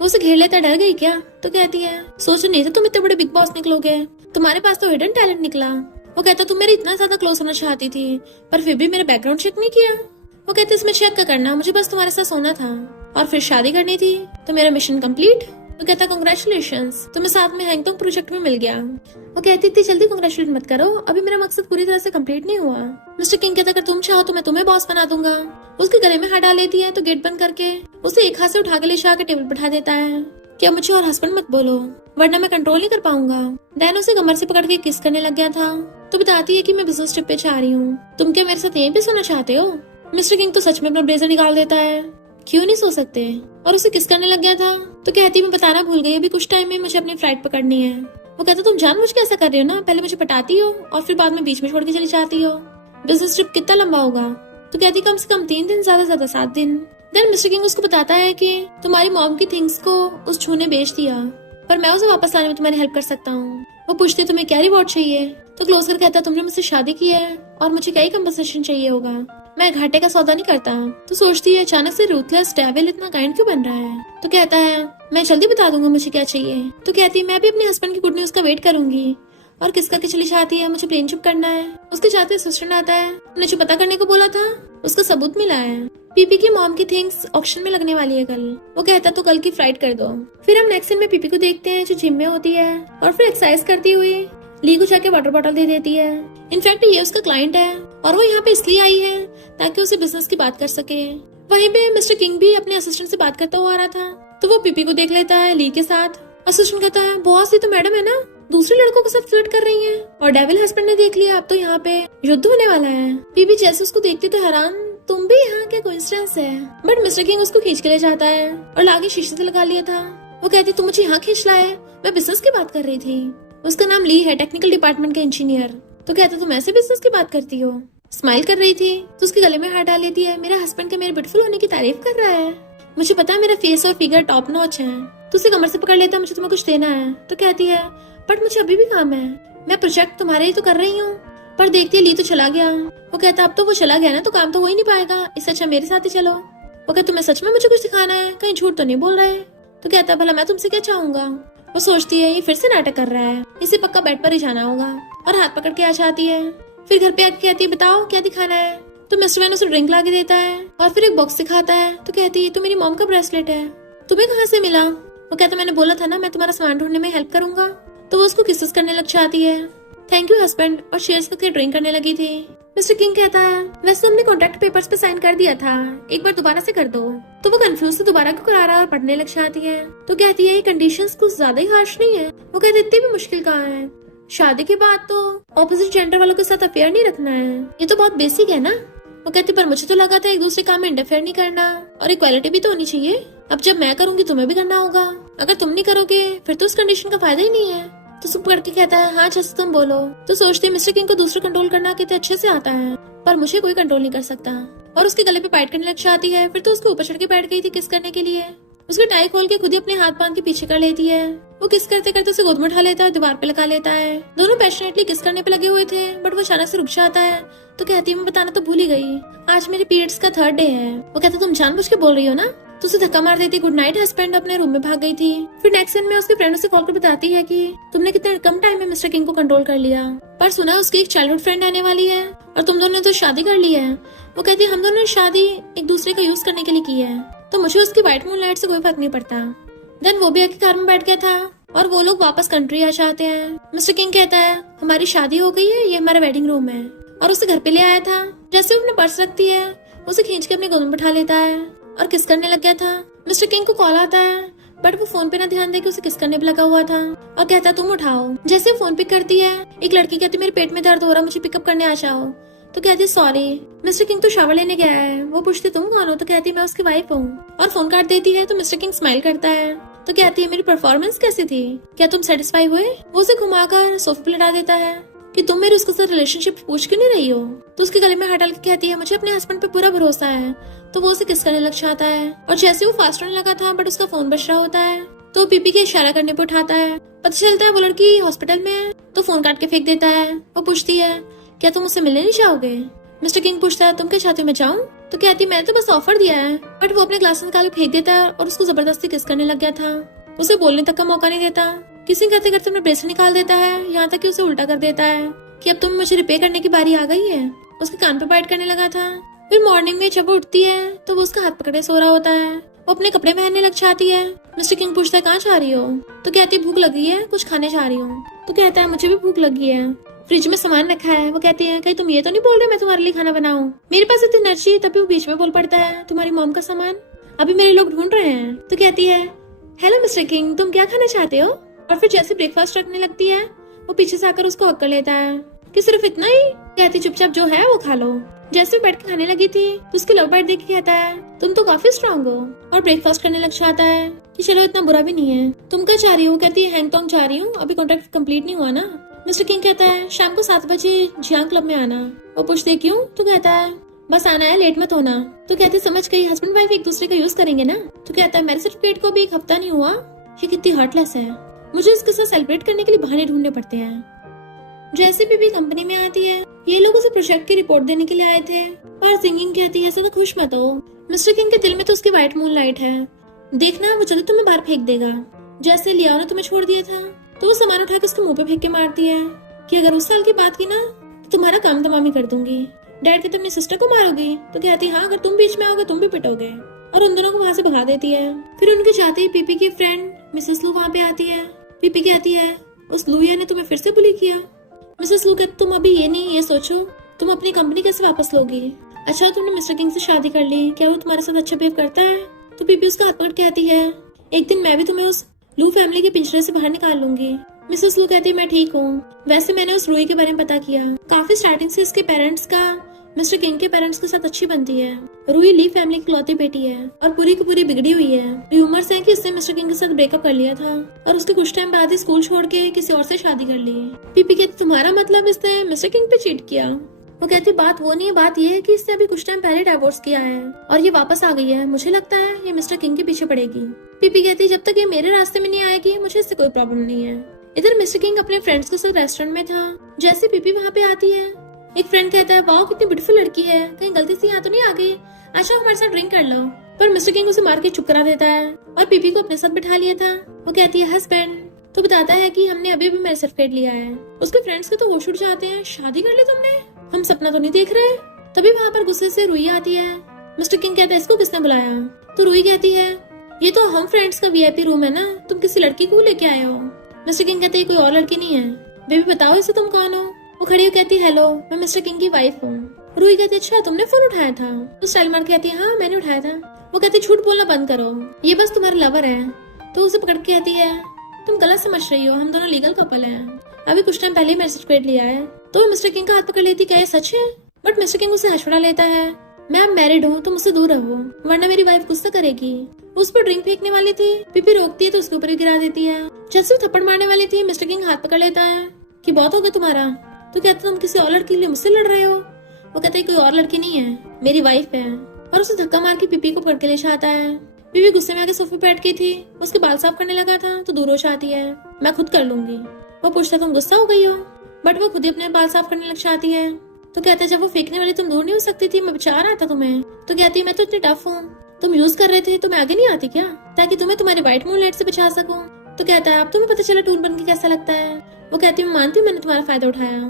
वो उसे घेर लेता, डर गई क्या? तो कहती है सोचो नहीं था तुम इतने बड़े बिग बॉस निकलोगे, तुम्हारे पास तो हिडन टैलेंट निकला। वो कहता तुम मेरे इतना ज्यादा क्लोज होना चाहती थी पर फिर भी मेरा बैकग्राउंड चेक नहीं किया। वो कहते इसमें चेक क्या करना, मुझे बस तुम्हारे साथ सोना था और फिर शादी करनी थी, तो मेरा मिशन कंप्लीट। वो कहता कांग्रेचुलेशंस, तुम्हें साथ में हैंगटोंग प्रोजेक्ट में मिल गया। वो कहती इतनी जल्दी कांग्रेचुलेट मत करो, अभी मेरा मकसद पूरी तरह से कंप्लीट नहीं हुआ। मिस्टर किंग कहता अगर तुम चाहो तो मैं तुम्हें बॉस बना दूंगा। उसके गले में हाथ डाल लेती है तो गेट बंद करके उसे एक हाथ से उठा के ले जाकर टेबल बैठा देता है। क्या मुझे और हस्बैंड मत बोलो वरना मैं कंट्रोल नहीं कर पाऊंगा। डैन उसे कमर से पकड़ के किस करने लग गया था तो बताती है कि मैं बिजनेस ट्रिप पे जा रही हूँ, तुम क्या मेरे साथ यहीं पे सोना चाहते हो? मिस्टर किंग तो सच में अपना ब्लेजर निकाल देता है, क्यों नहीं सो सकते, और उसे किस करने लग गया था। तो कहती मैं बताना भूल गई, अभी कुछ टाइम में मुझे अपनी फ्लाइट पकड़नी है। वो कहता तुम जानबूझ के ऐसा कर रही हो ना, पहले मुझे पटाती हो और फिर बाद में बीच में छोड़ के चली जाती हो। बिजनेस ट्रिप कितना लंबा होगा? तो कहती कम से कम 3 दिन, ज्यादा से ज्यादा 7 दिन। देन मिस्टर किंग उसको बताता है कि तुम्हारी मॉम की थिंग्स को उस छू ने बेच दिया पर मैं उसे वापस लाने में तुम्हारी हेल्प कर सकता हूँ। वो पूछती तुम्हें क्या रिवॉर्ड चाहिए? तो क्लोजर कहता तुमने मुझसे शादी की है और मुझे क्या ही कंपनसेशन चाहिए होगा, मैं घाटे का सौदा नहीं करता। तो सोचती है अचानक से रूथलेस डेविल इतना काइंड क्यों बन रहा है। तो कहता है मैं जल्दी बता दूंगा मुझे क्या चाहिए। तो कहती है मैं भी अपने हस्बैंड की गुड न्यूज का वेट करूंगी और किस करके चली जाती है, मुझे प्लेन चुप करना है। उसके जाते असिस्टेंट आता है, उन्हें जो पता करने को बोला था उसका सबूत मिला है। पीपी की मॉम की थिंग्स ऑक्शन में लगने वाली है कल। वो कहता तो कल की फ्लाइट कर दो। फिर हम नेक्स्ट सीन में पीपी को देखते हैं जो जिम में होती है और फिर एक्सरसाइज करती हुई ली को जाके वाटर बॉटल दे देती है। इनफैक्ट ये उसका क्लाइंट है और वो यहाँ पे इसलिए आई है ताकि उसे बिजनेस की बात कर सके। वहीं पे मिस्टर किंग भी अपने असिस्टेंट से बात करता हुआ आ रहा था तो वो पीपी को देख लेता है ली के साथ। असिस्टेंट कहता है बॉस ये तो मैडम है ना, दूसरे लड़कों के साथ फ्लर्ट कर रही हैं और डेविल हस्बैंड ने देख लिया, अब तो यहाँ पे युद्ध होने वाला है। पीपी जैसे उसको देखती तो हैरान, तुम भी यहाँ, क्या कोइंसिडेंस है। बट मिस्टर किंग उसको खींच के ले जाता है और लाके शीशे से लगा लिया था। वो कहती तुम मुझे यहाँ खींच लाए, मैं बिजनेस की बात कर रही थी। उसका नाम ली है, टेक्निकल डिपार्टमेंट का इंजीनियर। तो कहता तुम ऐसे बिजनेस की बात करती हो। स्माइल कर रही थी तो उसके गले में हाथ डाल लेती है, मेरा हस्बैंड के मेरे ब्यूटीफुल होने की तारीफ कर रहा है, मुझे पता है मेरा फेस और फिगर टॉप नॉच है। तो उसे कमर से पकड़ लेता, मुझे तुम्हें कुछ देना है। तो कहती है बट मुझे अभी भी काम है, मैं प्रोजेक्ट तुम्हारे ही तो कर रही हूँ। पर देखती है ली तो चला गया। वो कहता अब तो वो चला गया ना तो काम तो हो ही नहीं पाएगा, इससे अच्छा मेरे साथ ही चलो। वो कहता तुम्हें सच में मुझे कुछ सिखाना है, कहीं झूठ तो नहीं बोल रहे। तो कहता भला मैं तुमसे क्या चाहूंगा। वो सोचती है ये फिर से नाटक कर रहा है, इसे पक्का बेड पर ही जाना होगा और हाथ पकड़ के आ जाती है। फिर घर पे आके कहती है बताओ क्या दिखाना है। तो मिस्टर वैन उसे ड्रिंक ला के देता है और फिर एक बॉक्स दिखाता है। तो कहती है तो मेरी मॉम का ब्रेसलेट है, तुम्हें कहाँ से मिला। वो कहता मैंने बोला था ना मैं तुम्हारा सामान ढूंढने में हेल्प करूंगा। तो वो उसको किसेस करने लग जाती है, थैंक यू हस्बैंड, और शेयर्स करके ड्रिंक करने लगी थी। मिस्टर किंग कहता है वैसे हमने कॉन्ट्रैक्ट पेपर्स पे साइन कर दिया था, एक बार दोबारा से कर दो। तो वो कंफ्यूज से दोबारा क्यों करा रहा है और पढ़ने लग जाती है। तो कहती है ये कंडीशंस कुछ ज्यादा ही हार्श नहीं है। वो कहते इतनी भी मुश्किल कहाँ है, शादी के बाद तो ऑपोजिट जेंडर वालों के साथ अफेयर नहीं रखना है, ये तो बहुत बेसिक है ना। वो कहती पर मुझे तो लगा था एक दूसरे काम में इंटरफेयर नहीं करना और इक्वालिटी भी तो होनी चाहिए। अब जब मैं करूंगी तुम्हें भी करना होगा, अगर तुम नहीं करोगे फिर तो उस कंडीशन का फायदा ही नहीं है। तो चुप करके कहता है हाँ जैसे तुम बोलो। तो सोचते मिस्टर किंग को दूसरा कंट्रोल करना कितने अच्छे से आता है पर मुझे कोई कंट्रोल नहीं कर सकता। और उसके गले पे बाइट करने लग जाती है। फिर तो उसके ऊपर चढ़ के बैठ गई थी किस करने के लिए। उसकी टाई खोल के खुद ही अपने हाथ बांध के पीछे कर लेती है। वो किस करते करते उसे गोद में उठा लेता है, दीवार पे लगा लेता है। दोनों पैशनेटली किस करने पे लगे हुए थे, बट वो अचानक से रुक जाता है। तो कहती है मैं बताना तो भूल ही गई, आज मेरे पीरियड्स का 3rd डे है। वो कहता तुम जानबूझ के बोल रही हो ना। तो उसे धक्का मार देती, गुड नाइट हस्बैंड, अपने रूम में भाग गई थी। फिर नेक्स्ट सीन में उसकी फ्रेंड उसे कॉल कर बताती है कि तुमने कितने कम टाइम में मिस्टर किंग को कंट्रोल कर लिया, पर सुना उसकी एक चाइल्डहुड फ्रेंड आने वाली है और तुम दोनों ने तो शादी कर ली है। वो कहती है हम दोनों ने शादी एक दूसरे का यूज करने के लिए की है, तो मुझे उसकी व्हाइट मूनलाइट से कोई फर्क नहीं पड़ता। देन वो भी आके कार में बैठ गया था और वो लोग वापस कंट्री आ जाते हैं। मिस्टर किंग कहता है हमारी शादी हो गई है, ये हमारा वेडिंग रूम है, और उसे घर पे ले आया था। जैसे वो अपने पर्स रखती है, उसे खींच के अपने गोद में बैठा लेता है और किस करने लग गया था। मिस्टर किंग को कॉल आता है, बट वो फोन पे ना ध्यान दे के उसे किस करने पे लगा हुआ था और कहता तुम उठाओ। जैसे फोन पिक करती है, एक लड़की कहती मेरे पेट में दर्द हो रहा, मुझे पिकअप करने आ जाओ। तो कहती सॉरी। मिस्टर किंग तो शावर लेने गया है। वो पूछती तुम कौन हो, तो कहती मैं उसकी वाइफ हूँ, और फोन काट देती है। तो मिस्टर किंग स्माइल करता है, तो कहती है मेरी परफॉर्मेंस कैसी थी, क्या तुम सेटिस्फाई हुए। वो उसे घुमाकर सोफे पे लटा देता है कि तुम मेरे उसके साथ रिलेशनशिप पूछ क्यों नहीं रही हो। तो उसके गले में हाथ डाल के कहती है मुझे अपने हस्बैंड पे पूरा भरोसा है। तो वो उसे किस करने लग जाता है, और जैसे वो फास्ट होने लगा था, बट उसका फोन बज रहा होता है। तो पीपी के इशारा करने पे उठाता है, पता चलता है वो लड़की हॉस्पिटल में है। तो फोन काट के फेंक देता है। वो पूछती है क्या तुम उससे मिलने नहीं चाहोगे। मिस्टर किंग पूछता है तुम क्या चाहते हो मैं जाऊँ। तो कहती मैंने तो बस ऑफर दिया है, बट वो अपने ग्लास निकाल के फेंक देता है और उसको जबरदस्ती किस करने लग गया था। उसे बोलने तक का मौका नहीं देता। किसिंग करते करते अपना ब्रेसलेट निकाल देता है, यहाँ तक कि उसे उल्टा कर देता है कि अब तुम मुझे रिपेयर करने की बारी आ गई है। उसके कान पे बाइट करने लगा था। फिर मॉर्निंग में जब वो उठती है तो वो उसका हाथ पकड़े सो रहा होता है। वो अपने कपड़े पहनने लग जाती है। मिस्टर किंग पूछता है कहाँ जा रही हो। तो कहती है भूख लगी है, कुछ खाने जा रही हूँ। तो कहता है मुझे भी भूख लगी है, फ्रिज में सामान रखा है। वो कहती है कहीं तुम ये तो नहीं बोल रहे मैं तुम्हारे लिए खाना बनाऊं। मेरे पास इतनी एनर्जी, तभी वो बीच में बोल पड़ता है तुम्हारी मॉम का सामान अभी मेरे लोग ढूंढ रहे हैं। तो कहती है हेलो मिस्टर किंग, तुम क्या खाना चाहते हो। और फिर जैसे ब्रेकफास्ट रखने लगती है, वो पीछे से आकर उसको हक कर लेता है कि सिर्फ इतना ही। कहती चुपचाप जो है वो खा लो। जैसे वो बैठ के खाने लगी थी तो उसकी लव बाइट देख के कहता है तुम तो काफी स्ट्रांग हो, और ब्रेकफास्ट करने लग जाता है कि चलो इतना बुरा भी नहीं है। तुम क्या चाह रही हो। कहती है हैंगटोंग जा रही हूँ, अभी कॉन्ट्रैक्ट कंप्लीट नहीं हुआ ना। मिस्टर किंग कहता है शाम को 7 बजे जियांग क्लब में आना। वो पूछते क्यों। तो कहता है बस आना है, लेट मत होना। तो कहती समझ गई, हस्बैंड वाइफ एक दूसरे का यूज करेंगे ना। तो कहता है मैरिज सर्टिफिकेट को भी 1 हफ्ता नहीं हुआ, ये कितनी हार्टलेस है, मुझे इसके साथ सेलिब्रेट करने के लिए बहाने ढूंढने पड़ते हैं। जैसे भी कंपनी में आती है, ये लोग उसे प्रोजेक्ट की रिपोर्ट देने के लिए आए थे, पर सिंगिंग कहती है ऐसे तो खुश मत हो। मिस्टर किंग के दिल में तो उसकी व्हाइट मूनलाइट है, देखना वो जल्दी तुम्हें बाहर फेंक देगा। जैसे लियाओ ने तुम्हें छोड़ दिया था, तो वो सामान उठा के उसके मुंह पे फेंक के मारती है कि अगर उस साल की बात की ना तो तुम्हारा काम तमामी कर दूंगी। डैड कहते अपनी सिस्टर को मारोगी। तो कहती हाँ अगर तुम बीच में आओगे तुम भी पिटोगे, और उन दोनों को वहाँ से भगा देती है। फिर उनके जाते ही पीपी की फ्रेंड मिसेस लू वहाँ पे आती है। पीपी कहती है उस लूया ने तुम्हें फिर से बुली किया। मिसेस लू कहती तुम अभी ये नहीं ये सोचो तुम अपनी कंपनी कैसे वापस लोगी। अच्छा तुमने मिस्टर किंग से शादी कर ली, क्या वो तुम्हारे साथ अच्छा बिहेव करता है। तो पीपी उसका हाथ पकड़ कहती है एक दिन मैं भी तुम्हें उस लू फैमिली के पिंजरे से बाहर निकाल लूंगी। मिसेस लू कहती है मैं ठीक हूँ। वैसे मैंने उस रूई के बारे में पता किया, काफी स्टार्टिंग से इसके पेरेंट्स का मिस्टर किंग के पेरेंट्स के साथ अच्छी बनती है। रूई ली फैमिली की इकलौती बेटी है और पूरी की पूरी बिगड़ी हुई है। रूमर्स है कि इसने मिस्टर किंग के साथ ब्रेकअप कर लिया था और उसके कुछ टाइम बाद ही स्कूल छोड़ के किसी और से शादी कर ली। पीपी कहती तुम्हारा मतलब इसने मिस्टर किंग पे चीट किया। वो कहती बात वो नहीं है, बात ये है कि इसने अभी कुछ टाइम पहले डाइवोर्स किया है और ये वापस आ गई है। मुझे लगता है ये मिस्टर किंग के पीछे पड़ेगी। पीपी कहती जब तक ये मेरे रास्ते में नहीं आएगी मुझे इससे कोई प्रॉब्लम नहीं है। इधर मिस्टर किंग अपने फ्रेंड्स के साथ रेस्टोरेंट में था। जैसे पीपी वहाँ पे आती है, एक फ्रेंड कहता है वाओ कितनी ब्यूटीफुल लड़की है, कहीं गलती से यहाँ तो नहीं आ गई, अच्छा हमारे साथ ड्रिंक कर लो। पर मिस्टर किंग उसे मार के चुप करा देता है और पीपी को अपने साथ बिठा लिया था। वो कहती है हस्बैंड। तो बताता है कि हमने अभी मैरिज सर्टिफिकेट लिया है। उसके फ्रेंड्स के तो होश उड़ जाते हैं, शादी कर ली तुमने, हम सपना तो नहीं देख रहे। तभी वहाँ पर गुस्से से रुई आती है। मिस्टर किंग कहता है इसको किसने बुलाया। तो रुई कहती है ये तो हम फ्रेंड्स का वीआईपी रूम है ना, तुम किसी लड़की को लेके आए हो। मिस्टर किंग कहते हैं कोई और लड़की नहीं है, बेबी बताओ इसे तुम कौन हो। वो खड़ी हो कहती है हेलो मैं मिस्टर किंग की वाइफ हूँ। रूही कहती है अच्छा तुमने फोन उठाया था। तो स्टाइल मार कहती है हाँ मैंने उठाया था। वो कहती झूठ बोलना बंद करो, ये बस तुम्हारा लवर है। तो उसे पकड़ के कहती है तुम गलत समझ रही हो, हम दोनों लीगल कपल हैं, अभी कुछ टाइम पहले मैरिज सर्टिफिकेट लिया है। तो मिस्टर किंग का हाथ पकड़ लेती क्या ये सच है। बट मिस्टर किंग उसे हंसड़ा लेता है मैं अब मैरिड हूँ, तुम मुझसे दूर रहो वरना मेरी वाइफ गुस्सा करेगी। उस पर ड्रिंक फेंकने वाली थी, पीपी रोकती है तो उसके ऊपर ही गिरा देती है। जैसे वो थप्पड़ मारने वाली थी, मिस्टर किंग हाथ पकड़ लेता है कि बहुत हो गया तुम्हारा। तो कहता तुम किसी और लड़की के लिए मुझसे लड़ रहे हो। वो कहता है कोई और लड़की नहीं है, मेरी वाइफ है, और उसे धक्का मार के पीपी को पकड़ के ले जाता है। पीपी गुस्से में आके सोफे पे बैठ गई थी, उसके बाल साफ करने लगा था तो दूर हो जाती है, मैं खुद कर लूंगी। वो पूछता तुम गुस्सा हो गई हो, बट वो खुद ही अपने बाल साफ करने लग जाती है। तो कहता है जब वो फेंकने वाली तुम दूर नहीं हो सकती थी, मैं बचा रहा था तुम्हें। तो कहती है मैं तो इतनी टफ हूँ, तुम यूज कर रहे थे तो मैं आगे नहीं आती क्या, ताकि तुम्हें तुम्हारे व्हाइट मूनलाइट से बचा सकूं। तो कहता है अब तुम्हें पता चला टून बन के कैसा लगता है। वो कहती है मैं मानती हूँ मैंने तुम्हारा फायदा उठाया,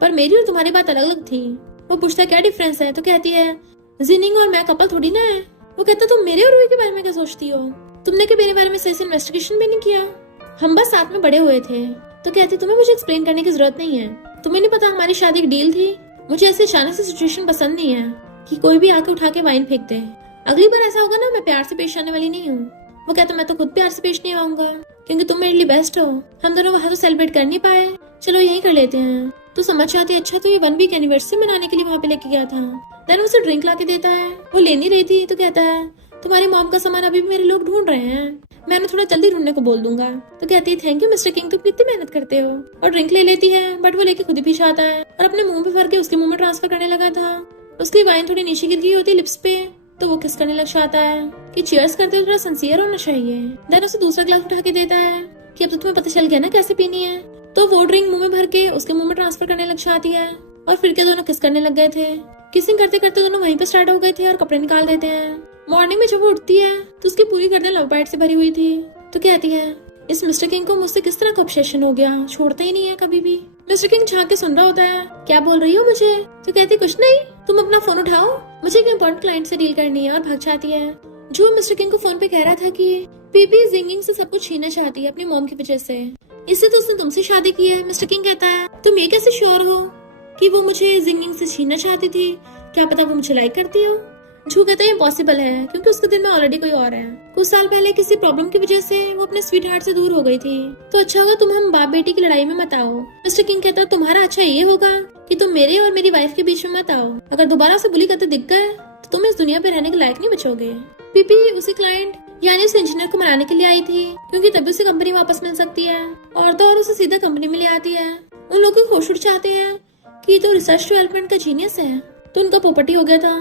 पर मेरी और तुम्हारी बात अलग अलग थी। वो पूछता है क्या डिफरेंस है। तो कहती है जिनिंग और मैं कपल थोड़ी ना है। वो कहता तुम मेरे और रूही के बारे में क्या सोचती हो, तुमने क्या मेरे बारे में सही से इन्वेस्टिगेशन भी नहीं किया, हम बस साथ में बड़े हुए थे। तो कहती तुम्हें मुझे एक्सप्लेन करने की जरूरत नहीं है, तुम्हें नहीं पता हमारी शादी एक डील थी। मुझे ऐसी अचानक से सिचुएशन पसंद नहीं है कि कोई भी आके उठा के वाइन फेंक दे। अगली बार ऐसा होगा ना मैं प्यार से पेश आने वाली नहीं हूँ। वो कहता मैं तो खुद प्यार से पेश नहीं आऊंगा, क्योंकि तुम मेरे लिए बेस्ट हो। हम दोनों वहाँ तो सेलिब्रेट कर नहीं पाए, चलो यही कर लेते हैं। तो समझ आती अच्छा तो ये 1 वीक एनिवर्सरी मनाने के लिए वहाँ पे लेके गया था। देन उसे ड्रिंक ला के देता है, वो ले नहीं रही थी। तो कहता है तुम्हारी मॉम का सामान अभी भी मेरे लोग ढूंढ रहे हैं, मैं उन्हें थोड़ा जल्दी ढूंढने को बोल दूंगा। तो कहती है थैंक यू मिस्टर किंग, तुम कितनी मेहनत करते हो। और ड्रिंक ले लेती है, बट वो लेके खुद ही पीछे आता है और अपने मुंह पे भर के उसके मुंह में ट्रांसफर करने लगा था। उसकी वाइन थोड़ी नीचे गिर गई होती लिप्स पे, तो वो किस करने लग जाता है कि चीयर्स करते हुए थोड़ा सिंसियर होना चाहिए। देन उसे दूसरा ग्लास उठा के देता है कि अब तो तुम्हें पता चल गया ना कैसे पीनी है। तो वो ड्रिंक मुंह में भर के उसके मुंह में ट्रांसफर करने लग जाती है और फिर के दोनों किस करने लग गए थे। किसिंग करते करते दोनों वहीं पे स्टार्ट हो गए थे और कपड़े निकाल देते हैं। मॉर्निंग में जब वो उठती है तो उसकी पूरी गर्दन लव बाइट से भरी हुई थी। तो कहती है इस मिस्टर किंग को मुझसे किस तरह का ऑब्सेशन हो गया, छोड़ता ही नहीं है कभी भी। मिस्टर किंग झांक के सुन रहा होता है, क्या बोल रही हो मुझे। तो कहती कुछ नहीं, तुम अपना फोन उठाओ, मुझे एक इम्पोर्टेंट क्लाइंट से डील करनी है, और भाग जाती है। जो मिस्टर किंग को फोन पे कह रहा था कि पीपी जिंगिंग से सब कुछ छीनना चाहती है अपनी मॉम की वजह से, इससे तो उसने तुमसे शादी की है। मिस्टर किंग कहता है तुम ये कैसे श्योर हो कि वो मुझे जिंगिंग से छीनना चाहती थी, क्या पता वो मुझे लाइक करती हो। झू कहता है इम्पॉसिबल है, क्योंकि उसके दिल में ऑलरेडी कोई और है। कुछ साल पहले किसी प्रॉब्लम की वजह से वो अपने स्वीट हार्ट से दूर हो गई थी। तो अच्छा होगा तुम हम बाप बेटी की लड़ाई में मत आओ। मिस्टर किंग कहता है तुम्हारा अच्छा ये होगा कि तुम मेरे और मेरी वाइफ के बीच में मत आओ, अगर दोबारा उसे बुली करते दिख गए तो तुम इस दुनिया पे रहने के लायक नहीं बचोगे। पीपी उसी क्लाइंट यानी उस इंजीनियर को मनाने के लिए आई थी, क्योंकि तभी उसे कंपनी वापस मिल सकती है, और तो और उसे सीधा कंपनी में ले आती है। उन लोग को खुश उड़ चाहते हैं कि तो रिसर्च डेवलपमेंट का जीनियस है, तो उनका पोपटी हो गया था।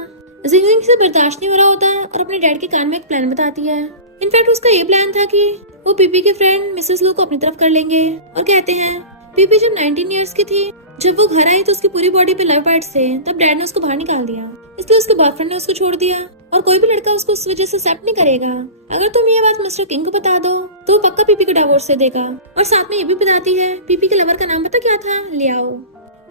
जिंगिंग से बर्दाश्त नहीं हो रहा होता है और अपने डैड के कान में एक प्लान बताती है। इनफैक्ट उसका ये प्लान था कि वो पीपी के फ्रेंड मिसेस लू को अपनी तरफ कर लेंगे। और कहते हैं पीपी जब 19 इयर्स की थी, जब वो घर आई तो उसकी पूरी बॉडी पे लव बाइट्स थे, तब डैड ने उसको बाहर निकाल दिया, इसलिए उसके बॉयफ्रेंड ने उसको छोड़ दिया। और कोई भी लड़का उसको उस वजह से एक्सेप्ट नहीं करेगा। अगर तुम ये बात मिस्टर किंग को बता दो तो वो पक्का पीपी को डिवोर्स दे देगा। और साथ में ये भी बताती है पीपी के लवर का नाम पता क्या था, लियाओ।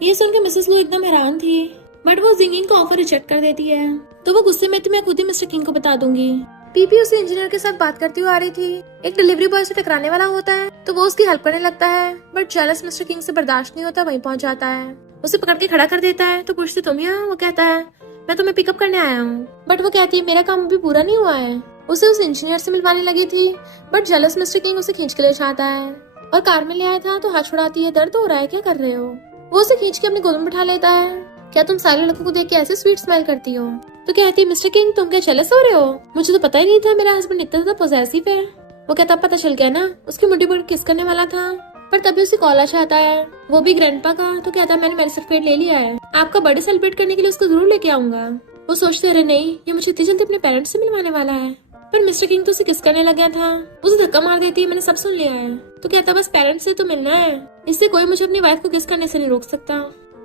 ये सुनकर मिसेस लू एकदम हैरान थी, बट वो जिंगिंग का ऑफर रिजेक्ट कर देती है। तो वो गुस्से में मैं खुद ही मिस्टर किंग को बता दूंगी। पीपी उसे इंजीनियर के साथ बात करती हुई आ रही थी। एक डिलीवरी बॉय से टकराने वाला होता है तो वो उसकी हेल्प करने लगता है, बट जेलस मिस्टर किंग से बर्दाश्त नहीं होता, वहीं पहुंच जाता है, उसे पकड़ के खड़ा कर देता है। तो पूछती तुम यहाँ। वो कहता है मैं तुम्हें पिकअप करने आया हूँ, बट वो कहती है मेरा काम अभी पूरा नहीं हुआ है। उसे उस इंजीनियर से मिलवाने लगी थी, बट जेलस मिस्टर किंग उसे खींच के ले जाता है और कार में ले आया था। तो हाथ छुड़ाती है, दर्द हो रहा है, क्या कर रहे हो। वो उसे खींच के अपनी गोद में बिठा लेता है। क्या तुम सारे लड़कों को देख के ऐसे स्वीट स्मेल करती हो। तो कहती है मिस्टर किंग तुम क्या जेलस हो रहे हो, मुझे तो पता ही नहीं था मेरा हस्बैंड इतना ज्यादा पॉसेसिव है। वो कहता पता चल गया ना, उसकी मुट्ठी पर किस करने वाला था, पर तभी उसे कॉल आता है, वो भी ग्रैंडपा का। तो कहता है मैंने मैरिज सर्टिफिकेट ले लिया है, आपका बर्थडे सेलिब्रेट करने के लिए उसको जरूर लेके आऊंगा। वो सोचते रहे नहीं, ये मुझे इतनी जल्दी अपने पेरेंट्स से मिलवाने वाला है। पर मिस्टर किंग तो उसे किस करने लग गया था। उसे धक्का मार देती है, मैंने सब सुन लिया है। तो कहता बस पेरेंट्स से तो मिलना है, इससे कोई मुझे अपनी वाइफ को किस करने से नहीं रोक सकता।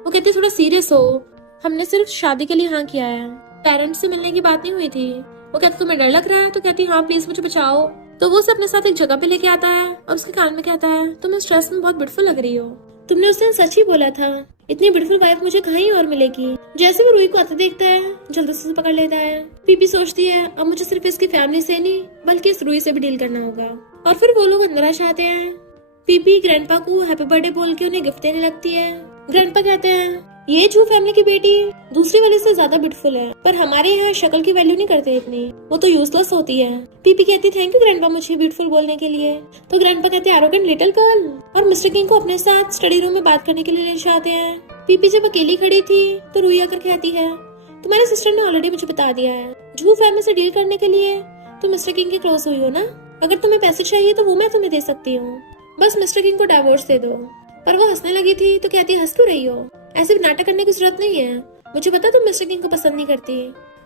वो कहते थोड़ा सीरियस हो, हमने सिर्फ शादी के लिए हाँ किया है, पेरेंट्स से मिलने की बात नहीं हुई थी। वो कहता तुम्हें डर लग रहा है। तो कहती हाँ प्लीज मुझे बचाओ। तो वो उसे अपने साथ एक जगह पे लेके आता है और उसके कान में कहता है तुम इस ड्रेस में बहुत ब्यूटीफुल लग रही हो, तुमने उस दिन सच ही बोला था, इतनी ब्यूटीफुल वाइफ मुझे कहीं और मिलेगी। जैसे वो रूही को आते देखता है जल्दी से पकड़ लेता है। पीपी सोचती है अब मुझे सिर्फ इसकी फैमिली से नहीं बल्कि इस रूही से भी डील करना होगा। और फिर वो लोग अंदर आ जाते हैं। पीपी ग्रैंडपा को हैप्पी बर्थडे बोल के उन्हें गिफ्ट देने लगती है। ग्रैंडपा कहते हैं ये झू फैमिली की बेटी दूसरी वाली से ज्यादा ब्यूटीफुल है, पर हमारे यहाँ शक्ल की वैल्यू नहीं करते इतनी, वो तो यूजलेस होती है। पीपी कहती थैंक यू ग्रैंडपा मुझे ब्यूटीफुल बोलने के लिए। तो ग्रैंडपा कहते हैं एरोगेंट लिटिल गर्ल, और मिस्टर किंग को अपने साथ स्टडी रूम में बात करने के लिए ले जाते हैं। पीपी जब अकेली खड़ी थी तो रूही आकर कहती है तुम्हारे सिस्टर ने ऑलरेडी मुझे बता दिया है, झू फैमिली से डील करने के लिए तुम मिस्टर किंग के क्लोज हुई हो ना, अगर तुम्हें पैसे चाहिए तो वो मैं तुम्हें दे सकती हूँ, बस मिस्टर किंग को डिवोर्स दे दो। पर वो हंसने लगी थी तो कहती हंस क्यों रही हो, ऐसे नाटक करने की जरूरत नहीं है, मुझे पता तुम मिस्टर किंग को पसंद नहीं करती,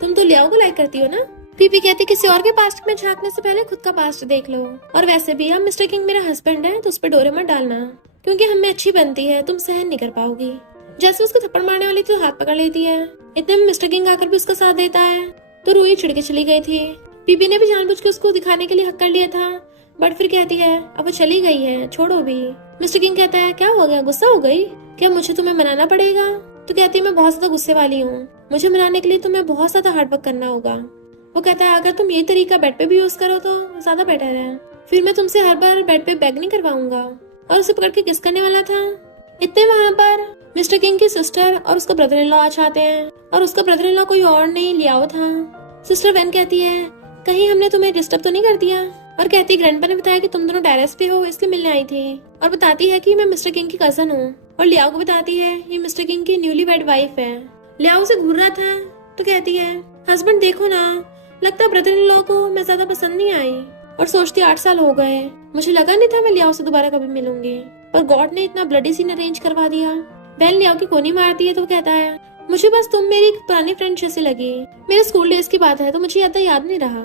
तुम तो लियाओ को लाइक करती हो ना। पीपी कहती किसी और के पास्ट में झांकने से पहले खुद का पास्ट देख लो, और वैसे भी अब मिस्टर किंग मेरा हस्बैंड है तो उस पर डोरे मत डालना, क्योंकि हम में अच्छी बनती है, तुम सहन नहीं कर पाओगी। जैसे उसको थप्पड़ मारने वाली थी तो हाथ पकड़ लेती है। इतने में मिस्टर किंग आकर भी उसका साथ देता है तो रूही छिड़ के चली गई थी। पीपी ने भी जानबूझ के उसको दिखाने के लिए हक कर लिया था, बट फिर कहती है अब वो चली गई है, छोड़ो भी। मिस्टर किंग कहता है क्या हो गया, गुस्सा हो गई क्या, मुझे तुम्हें मनाना पड़ेगा। तो कहती है मैं बहुत ज्यादा गुस्से वाली हूँ, मुझे मनाने के लिए तुम्हें बहुत ज्यादा हार्ड वर्क करना होगा। वो कहता है अगर तुम ये तरीका बेड पे भी यूज करो तो ज्यादा बेटर है, फिर मैं तुमसे हर बार बेड पे बेग नहीं करवाऊंगा। और उसे पकड़ के किस करने वाला था। इतने वहाँ पर मिस्टर किंग की सिस्टर और उसका ब्रदर इन लॉ आ जाते हैं, और उसका ब्रदर इन लॉ कोई और नहीं लियाओ था। सिस्टर वेन कहती है कहीं हमने तुम्हें डिस्टर्ब तो नहीं कर दिया, और कहती है ग्रैंडपा ने बताया कि तुम दोनों टेरेस पे हो इसलिए मिलने आई थी, और बताती है कि मैं मिस्टर किंग की कजन हूँ। और लियाओ को बताती है ये मिस्टर किंग की न्यूली वेड वाइफ है। लियाओ से घूर रहा था तो कहती है हस्बैंड देखो ना, लगता है ब्रदर इन लॉ को मैं ज्यादा पसंद नहीं आई। और सोचती 8 साल हो गए, मुझे लगा नहीं था मैं लियाओ से दोबारा कभी मिलूंगी, पर गॉड ने इतना ब्लडी सीन अरेंज करवा दिया। बहन लियाओ की कोनी मारती है तो कहता है मुझे बस तुम मेरी एक पुरानी फ्रेंड जैसी लगी, मेरे स्कूल डेज की बात है तो मुझे याद नहीं रहा।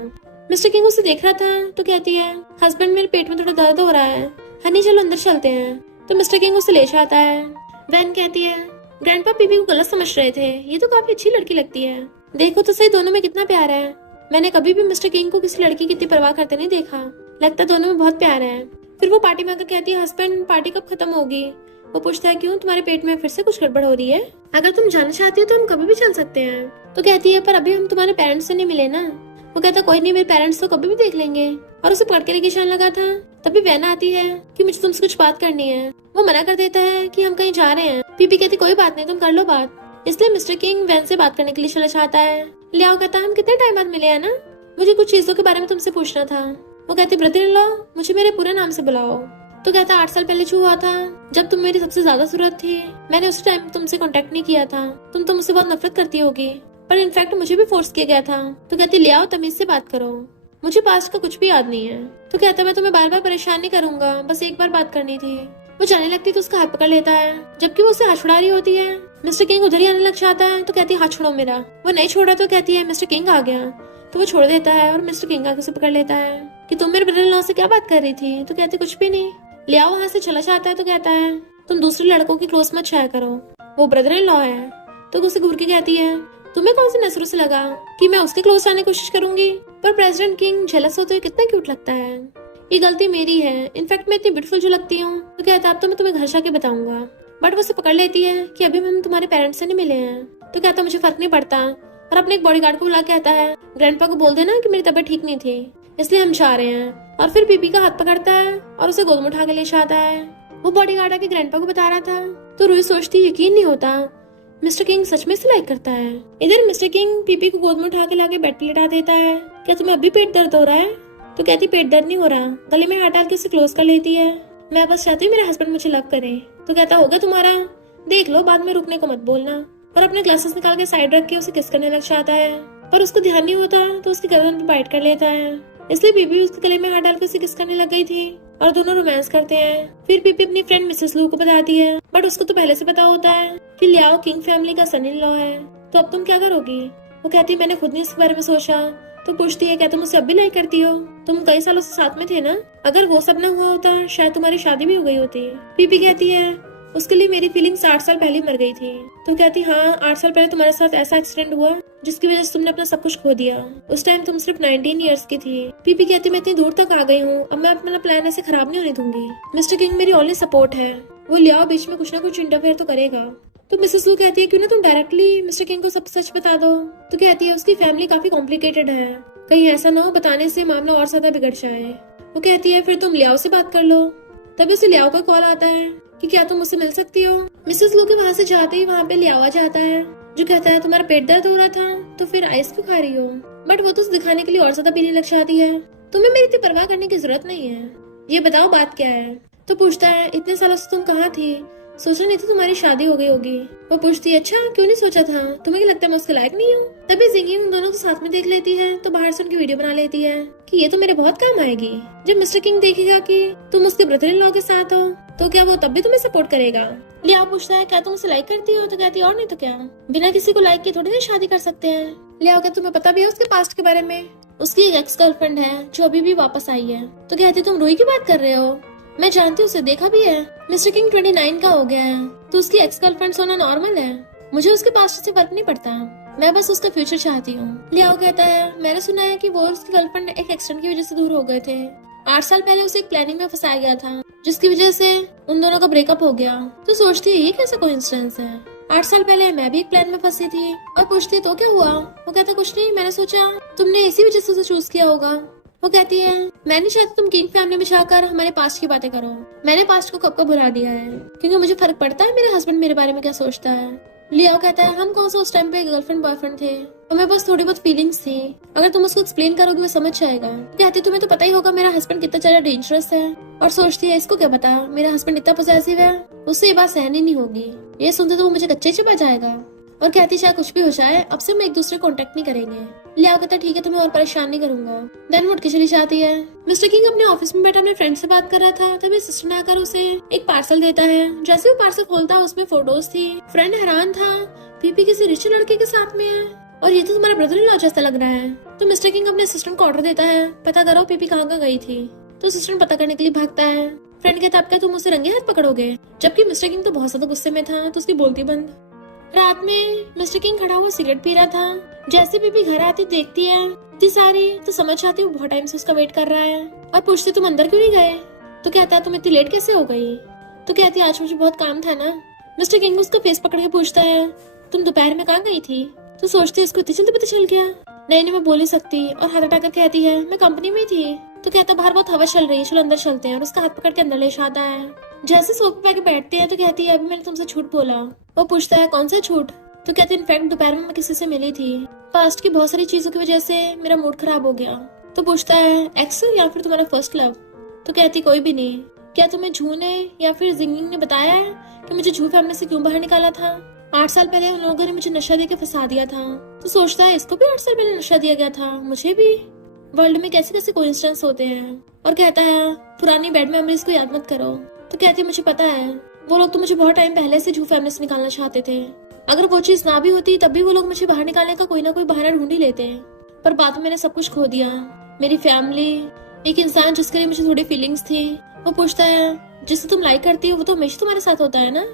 मिस्टर किंग उसे देख रहा था तो कहती है हस्बैंड मेरे पेट में थोड़ा दर्द हो रहा है, हनी चलो अंदर चलते हैं। तो मिस्टर किंग उसे ले जाता है। बहन कहती है ग्रैंडपा पीपी को गलत समझ रहे थे, ये तो काफी अच्छी लड़की लगती है, देखो तो सही दोनों में कितना प्यार है। मैंने कभी भी मिस्टर किंग को किसी लड़की की इतनी परवाह करते नहीं देखा, लगता दोनों में बहुत प्यार है। फिर वो पार्टी में आकर कहती है हस्बैंड पार्टी कब खत्म होगी। वो पूछता है क्यों, तुम्हारे पेट में फिर से कुछ गड़बड़ हो रही है, अगर तुम जाना चाहती हो तो हम कभी भी चल सकते हैं। तो कहती है पर अभी हम तुम्हारे पेरेंट्स से नहीं मिले ना। वो कहता कोई नहीं, मेरे पेरेंट्स तो कभी भी देख लेंगे, और उसे पकड़ के लेके जाने लगा था। तभी बहन आती है कि मुझे तुमसे कुछ बात करनी है। वो मना कर देता है कि हम कहीं जा रहे हैं। पीपी कहती कोई बात नहीं, तुम कर लो बात। इसलिए मिस्टर किंग वैन से बात करने के लिए चला जाता है। लियाओ कहता हम कितने टाइम बाद मिले हैं ना, मुझे कुछ चीजों के बारे में तुमसे पूछना था। वो कहती ब्रदर इन लॉ मुझे मेरे पूरे नाम से बुलाओ। तो कहता 8 साल पहले जो हुआ था जब तुम मेरी सबसे ज्यादा जरूरत थी, मैंने उस टाइम तुमसे कांटेक्ट नहीं किया था, तुम तो मुझसे बहुत नफरत करती होगी, पर इनफैक्ट मुझे भी फोर्स किया गया था। तो कहती लियाओ तमीज से बात करो, मुझे पास्ट का कुछ भी याद नहीं है। तो कहता मैं तुम्हें बार बार परेशान नहीं करूंगा, बस एक बार बात करनी थी। वो जाने लगती तो उसका हाथ पकड़ लेता है, जबकि वो उसे हाथ छुड़ा रही होती है। मिस्टर किंग उधर ही आने लग जाता है तो कहती है हाथ छोड़ो मेरा। वो नहीं छोड़ रहा तो कहती है मिस्टर किंग आ गया। तो वो छोड़ देता है और मिस्टर किंग आगे उसे पकड़ लेता है कि तुम मेरे ब्रदर इन लॉ से क्या बात कर रही थी। तो कहती कुछ भी नहीं। लियाओ वहाँ से चला जाता है तो कहता है तुम दूसरे लड़कों की क्लोज मत छाया करो, वो ब्रदर इन लॉ है। तो उसे घूर के कहती है तुम्हें कौन सी नजरों से लगा कि मैं उसके क्लोज आने की कोशिश करूंगी, पर प्रेसिडेंट किंग जेलस होते हुए कितना क्यूट लगता है, ये गलती मेरी है, इनफैक्ट मैं इतनी ब्यूटीफुल जो लगती हूँ। तो कहता है अब तो मैं तुम्हें घर जाके बताऊंगा, बट वो उसे पकड़ लेती है कि अभी हम तुम्हारे पेरेंट्स से नहीं मिले हैं। तो कहता मुझे फर्क नहीं पड़ता, और अपने एक बॉडीगार्ड को बुला के कहता है ग्रैंडपा को बोल देना कि मेरी तबीयत ठीक नहीं थी इसलिए हम जा रहे हैं। और फिर पीपी का हाथ पकड़ता है और उसे गोद में उठा के ले जाता है। वो बॉडीगार्ड आके ग्रैंडपा को बता रहा था तो रूही सोचती यकीन नहीं होता मिस्टर किंग सच में सिलाई करता है। इधर मिस्टर किंग पीपी को गोद में उठा के लाके बेड पे लेटा देता है। क्या तुम्हें अभी पेट दर्द हो रहा है। तो कहती पेट दर्द नहीं हो रहा, गले में हाथ डाल के उसे क्लोज कर लेती है। मैं बस चाहती हूँ मेरे हस्बैंड मुझे लव करे। तो कहता होगा तुम्हारा, देख लो बाद में रुकने को मत बोलना। और अपने ग्लासेस निकाल के साइड रख के उसे किस करने लग जाता है, पर उसको ध्यान नहीं होता तो उसकी गर्दन पे बाइट कर लेता है। इसलिए पीपी उसके गले में हाथ डाल के उसे किस करने लग गई थी और दोनों रोमांस करते हैं। फिर पीपी अपनी फ्रेंड मिसेस लू को बताती है, बट उसको तो पहले से पता होता है कि लियाओ किंग फैमिली का सन इन लॉ है। तो अब तुम क्या करोगी। वो कहती मैंने खुद नहीं इसके बारे में सोचा। तो पूछती है क्या तुम उसे अब भी लाइक करती हो, तुम कई सालों से साथ में थे ना, अगर वो सब न हुआ होता शायद तुम्हारी शादी भी हो गई होती। पीपी कहती है उसके लिए मेरी फीलिंग्स 8 साल पहले मर गई थी। तो कहती हाँ 8 साल पहले तुम्हारे साथ ऐसा एक्सीडेंट हुआ जिसकी वजह से तुमने अपना सब कुछ खो दिया। उस टाइम तुम सिर्फ 19 ईयर्स की थी। पीपी कहती मैं इतनी दूर तक आ गई हूँ, अब मैं अपना प्लान ऐसे खराब नहीं होने दूंगी। मिस्टर किंग मेरी ओनली सपोर्ट है, वो लियाओ बीच में कुछ ना कुछ इंटरफेयर तो करेगा। तो मिसेस लू कहती है क्यों ना तुम डायरेक्टली मिस्टर किंग को सब सच बता दो। तो कहती है उसकी फैमिली काफी कॉम्प्लिकेटेड है, कहीं ऐसा ना हो बताने से मामला और ज्यादा बिगड़ जाए। वो कहती है फिर तुम लियाओ से बात कर लो। तभी उसे लियाओ का कॉल आता है कि क्या तुम मुझसे मिल सकती हो। मिसेस लू के वहाँ से जाते ही वहाँ पे लियाओ आ जाता है जो कहता है तुम्हारा पेट दर्द हो रहा था तो फिर आइस क्यों खा रही हो। बट वो तो उसे दिखाने के लिए और ज्यादा पीने लग जाती है। तुम्हें मेरी इतनी परवाह करने की जरूरत नहीं है, ये बताओ बात क्या है। तो पूछता है इतने सालों से तुम कहाँ थी, सोचा नहीं था तुम्हारी शादी हो गई होगी। वो पूछती है अच्छा क्यों नहीं सोचा था, तुम्हें क्या लगता है मैं उसके लायक नहीं हूँ। तभी जिंगी उन दोनों को साथ में देख लेती है तो बाहर से उनकी वीडियो बना लेती है कि ये तो मेरे बहुत काम आएगी। जब मिस्टर किंग देखेगा कि तुम उसके ब्रदर इन लॉ के साथ हो तो क्या वो तब भी तुम्हें सपोर्ट करेगा। लियाओ पूछता है क्या तुम उसे लाइक करती हो, तो कहती है और नहीं तो क्या, बिना किसी को लाइक किए थोड़ी ना शादी कर सकते हैं। लियाओ क्या तुम्हें पता भी है उसके पास्ट के बारे में, उसकी एक एक्स गर्लफ्रेंड है जो अभी भी वापस आई है। तो कहती तुम रूही की बात कर रहे हो, मैं जानती हूँ उसे देखा भी है। मिस्टर किंग 29 का हो गया है तो उसकी एक्स गर्लफ्रेंड होना नॉर्मल है, मुझे उसके पास्ट से फर्क नहीं पड़ता, मैं बस उसका फ्यूचर चाहती हूँ। लियाओ कहता है मैंने सुना है कि वो उसकी गर्लफ्रेंड एक एक्सीडेंट की वजह से दूर हो गए थे। 8 साल पहले उसे एक प्लानिंग में फंसाया गया था जिसकी वजह से उन दोनों का ब्रेकअप हो गया। तो सोचती है ये कैसा कोइंसिडेंस है, 8 साल पहले मैं भी एक प्लान में फंसी थी। और पूछती है तो क्या हुआ, वो कहता कुछ नहीं, मैंने सोचा तुमने इसी वजह से उसे चूज किया होगा। वो कहती है मैं नहीं चाहती तुम किंग फैमिली में जाकर हमारे पास्ट की बातें करो, मैंने पास्ट को कब कब भुला दिया है क्योंकि मुझे फर्क पड़ता है मेरे हस्बैंड मेरे बारे में क्या सोचता है। लियाओ कहता है हम कौन सा उस टाइम पे गर्लफ्रेंड बॉयफ्रेंड थे, हमें बस थोड़ी बहुत फीलिंग्स थी, अगर तुम उसको एक्सप्लेन करोगे वो समझ जाएगा। कहती तुम्हें तो पता ही होगा मेरा हस्बैंड कितना ज्यादा डेंजरस है। और सोचती है इसको क्या पता मेरा हस्बैंड इतना पॉसेसिव है, उससे ये बात सहनी नहीं होगी, ये सुनते तो वो मुझे कच्चे चबा जाएगा। और कहती चाहे कुछ भी हो जाए अब से मैं एक दूसरे को कॉन्टेक्ट नहीं करेंगे। लियाओ कहता ठीक है तुम्हें और परेशान नहीं करूंगा। देन उठ के चली जाती है। मिस्टर किंग अपने ऑफिस में बैठा अपने फ्रेंड से बात कर रहा था तभी सिस्टर ने आकर उसे एक पार्सल देता है। जैसे वो पार्सल खोलता है उसमें फोटोज थी। फ्रेंड हैरान था पीपी किसी रिच लड़के के साथ में है और ये तो तुम्हारा ब्रदर इन लॉ जैसा लग रहा है। तो मिस्टर किंग अपने असिस्टेंट को ऑर्डर देता है पता करो पीपी कहाँ गई थी। तो असिस्टेंट पता करने के लिए भागता है। फ्रेंड कहता अब क्या तुम उसे रंगे हाथ पकड़ोगे, जबकि मिस्टर किंग तो बहुत ज्यादा गुस्से में था तो उसकी बोलती बंद। रात में मिस्टर किंग खड़ा हुआ सिगरेट पी रहा था। जैसे बीबी घर आती देखती है इतनी सारी तो समझ आती वो बहुत टाइम से उसका वेट कर रहा है और पूछती तुम अंदर क्यों नहीं गए। तो कहता तुम इतनी लेट कैसे हो गई। तो कहती आज मुझे बहुत काम था ना। मिस्टर किंग उसका फेस पकड़ के पूछता है तुम दोपहर में कहाँ गई थी। तो सोचती इसको इतनी जल्दी पता चल गया, नहीं मैं बोल ही सकती। और हाथ हटाकर कहती है मैं कंपनी में थी। तो कहता बाहर बहुत हवा चल रही है चलो अंदर चलते हैं, और उसका हाथ पकड़ के अंदर ले जाता है। जैसे सोफे पे आके बैठते हैं तो कहती है अभी मैंने तुमसे झूठ बोला। वो पूछता है कौन सा झूठ। तो कहते इनफैक्ट दोपहर में मैं किसी से मिली थी, पास्ट की बहुत सारी चीजों की वजह से मेरा मूड खराब हो गया। तो पूछता है एक्स या फिर तुम्हारा फर्स्ट लव। तो कहती कोई भी नहीं। क्या तुम्हें झू ने या फिर जिंगिंग ने बताया है कि मुझे झू फैमिली से क्यों बाहर निकाला था। 8 साल पहले उन लोगों ने मुझे नशा देके फंसा दिया था। तो सोचता है इसको भी 8 साल पहले नशा दिया गया था, मुझे भी। वर्ल्ड में कैसे कैसे कोइंसिडेंस होते हैं। और कहता है पुरानी बैड मेमोरीज को याद मत करो। तो कहती मुझे पता है वो लोग तो मुझे बहुत टाइम पहले से झू फैमिली से निकालना चाहते थे, अगर वो चीज ना भी होती तब भी वो लोग मुझे बाहर निकालने का कोई ना कोई बहाना ढूंढ ही लेते। पर बाद में मैंने सब कुछ खो दिया, मेरी फैमिली, एक इंसान जिसके लिए मुझे थोड़ी फीलिंग्स थी। वो पूछता है जिससे तुम लाइक करती हो वो तो हमेशा तुम्हारे साथ होता है ना,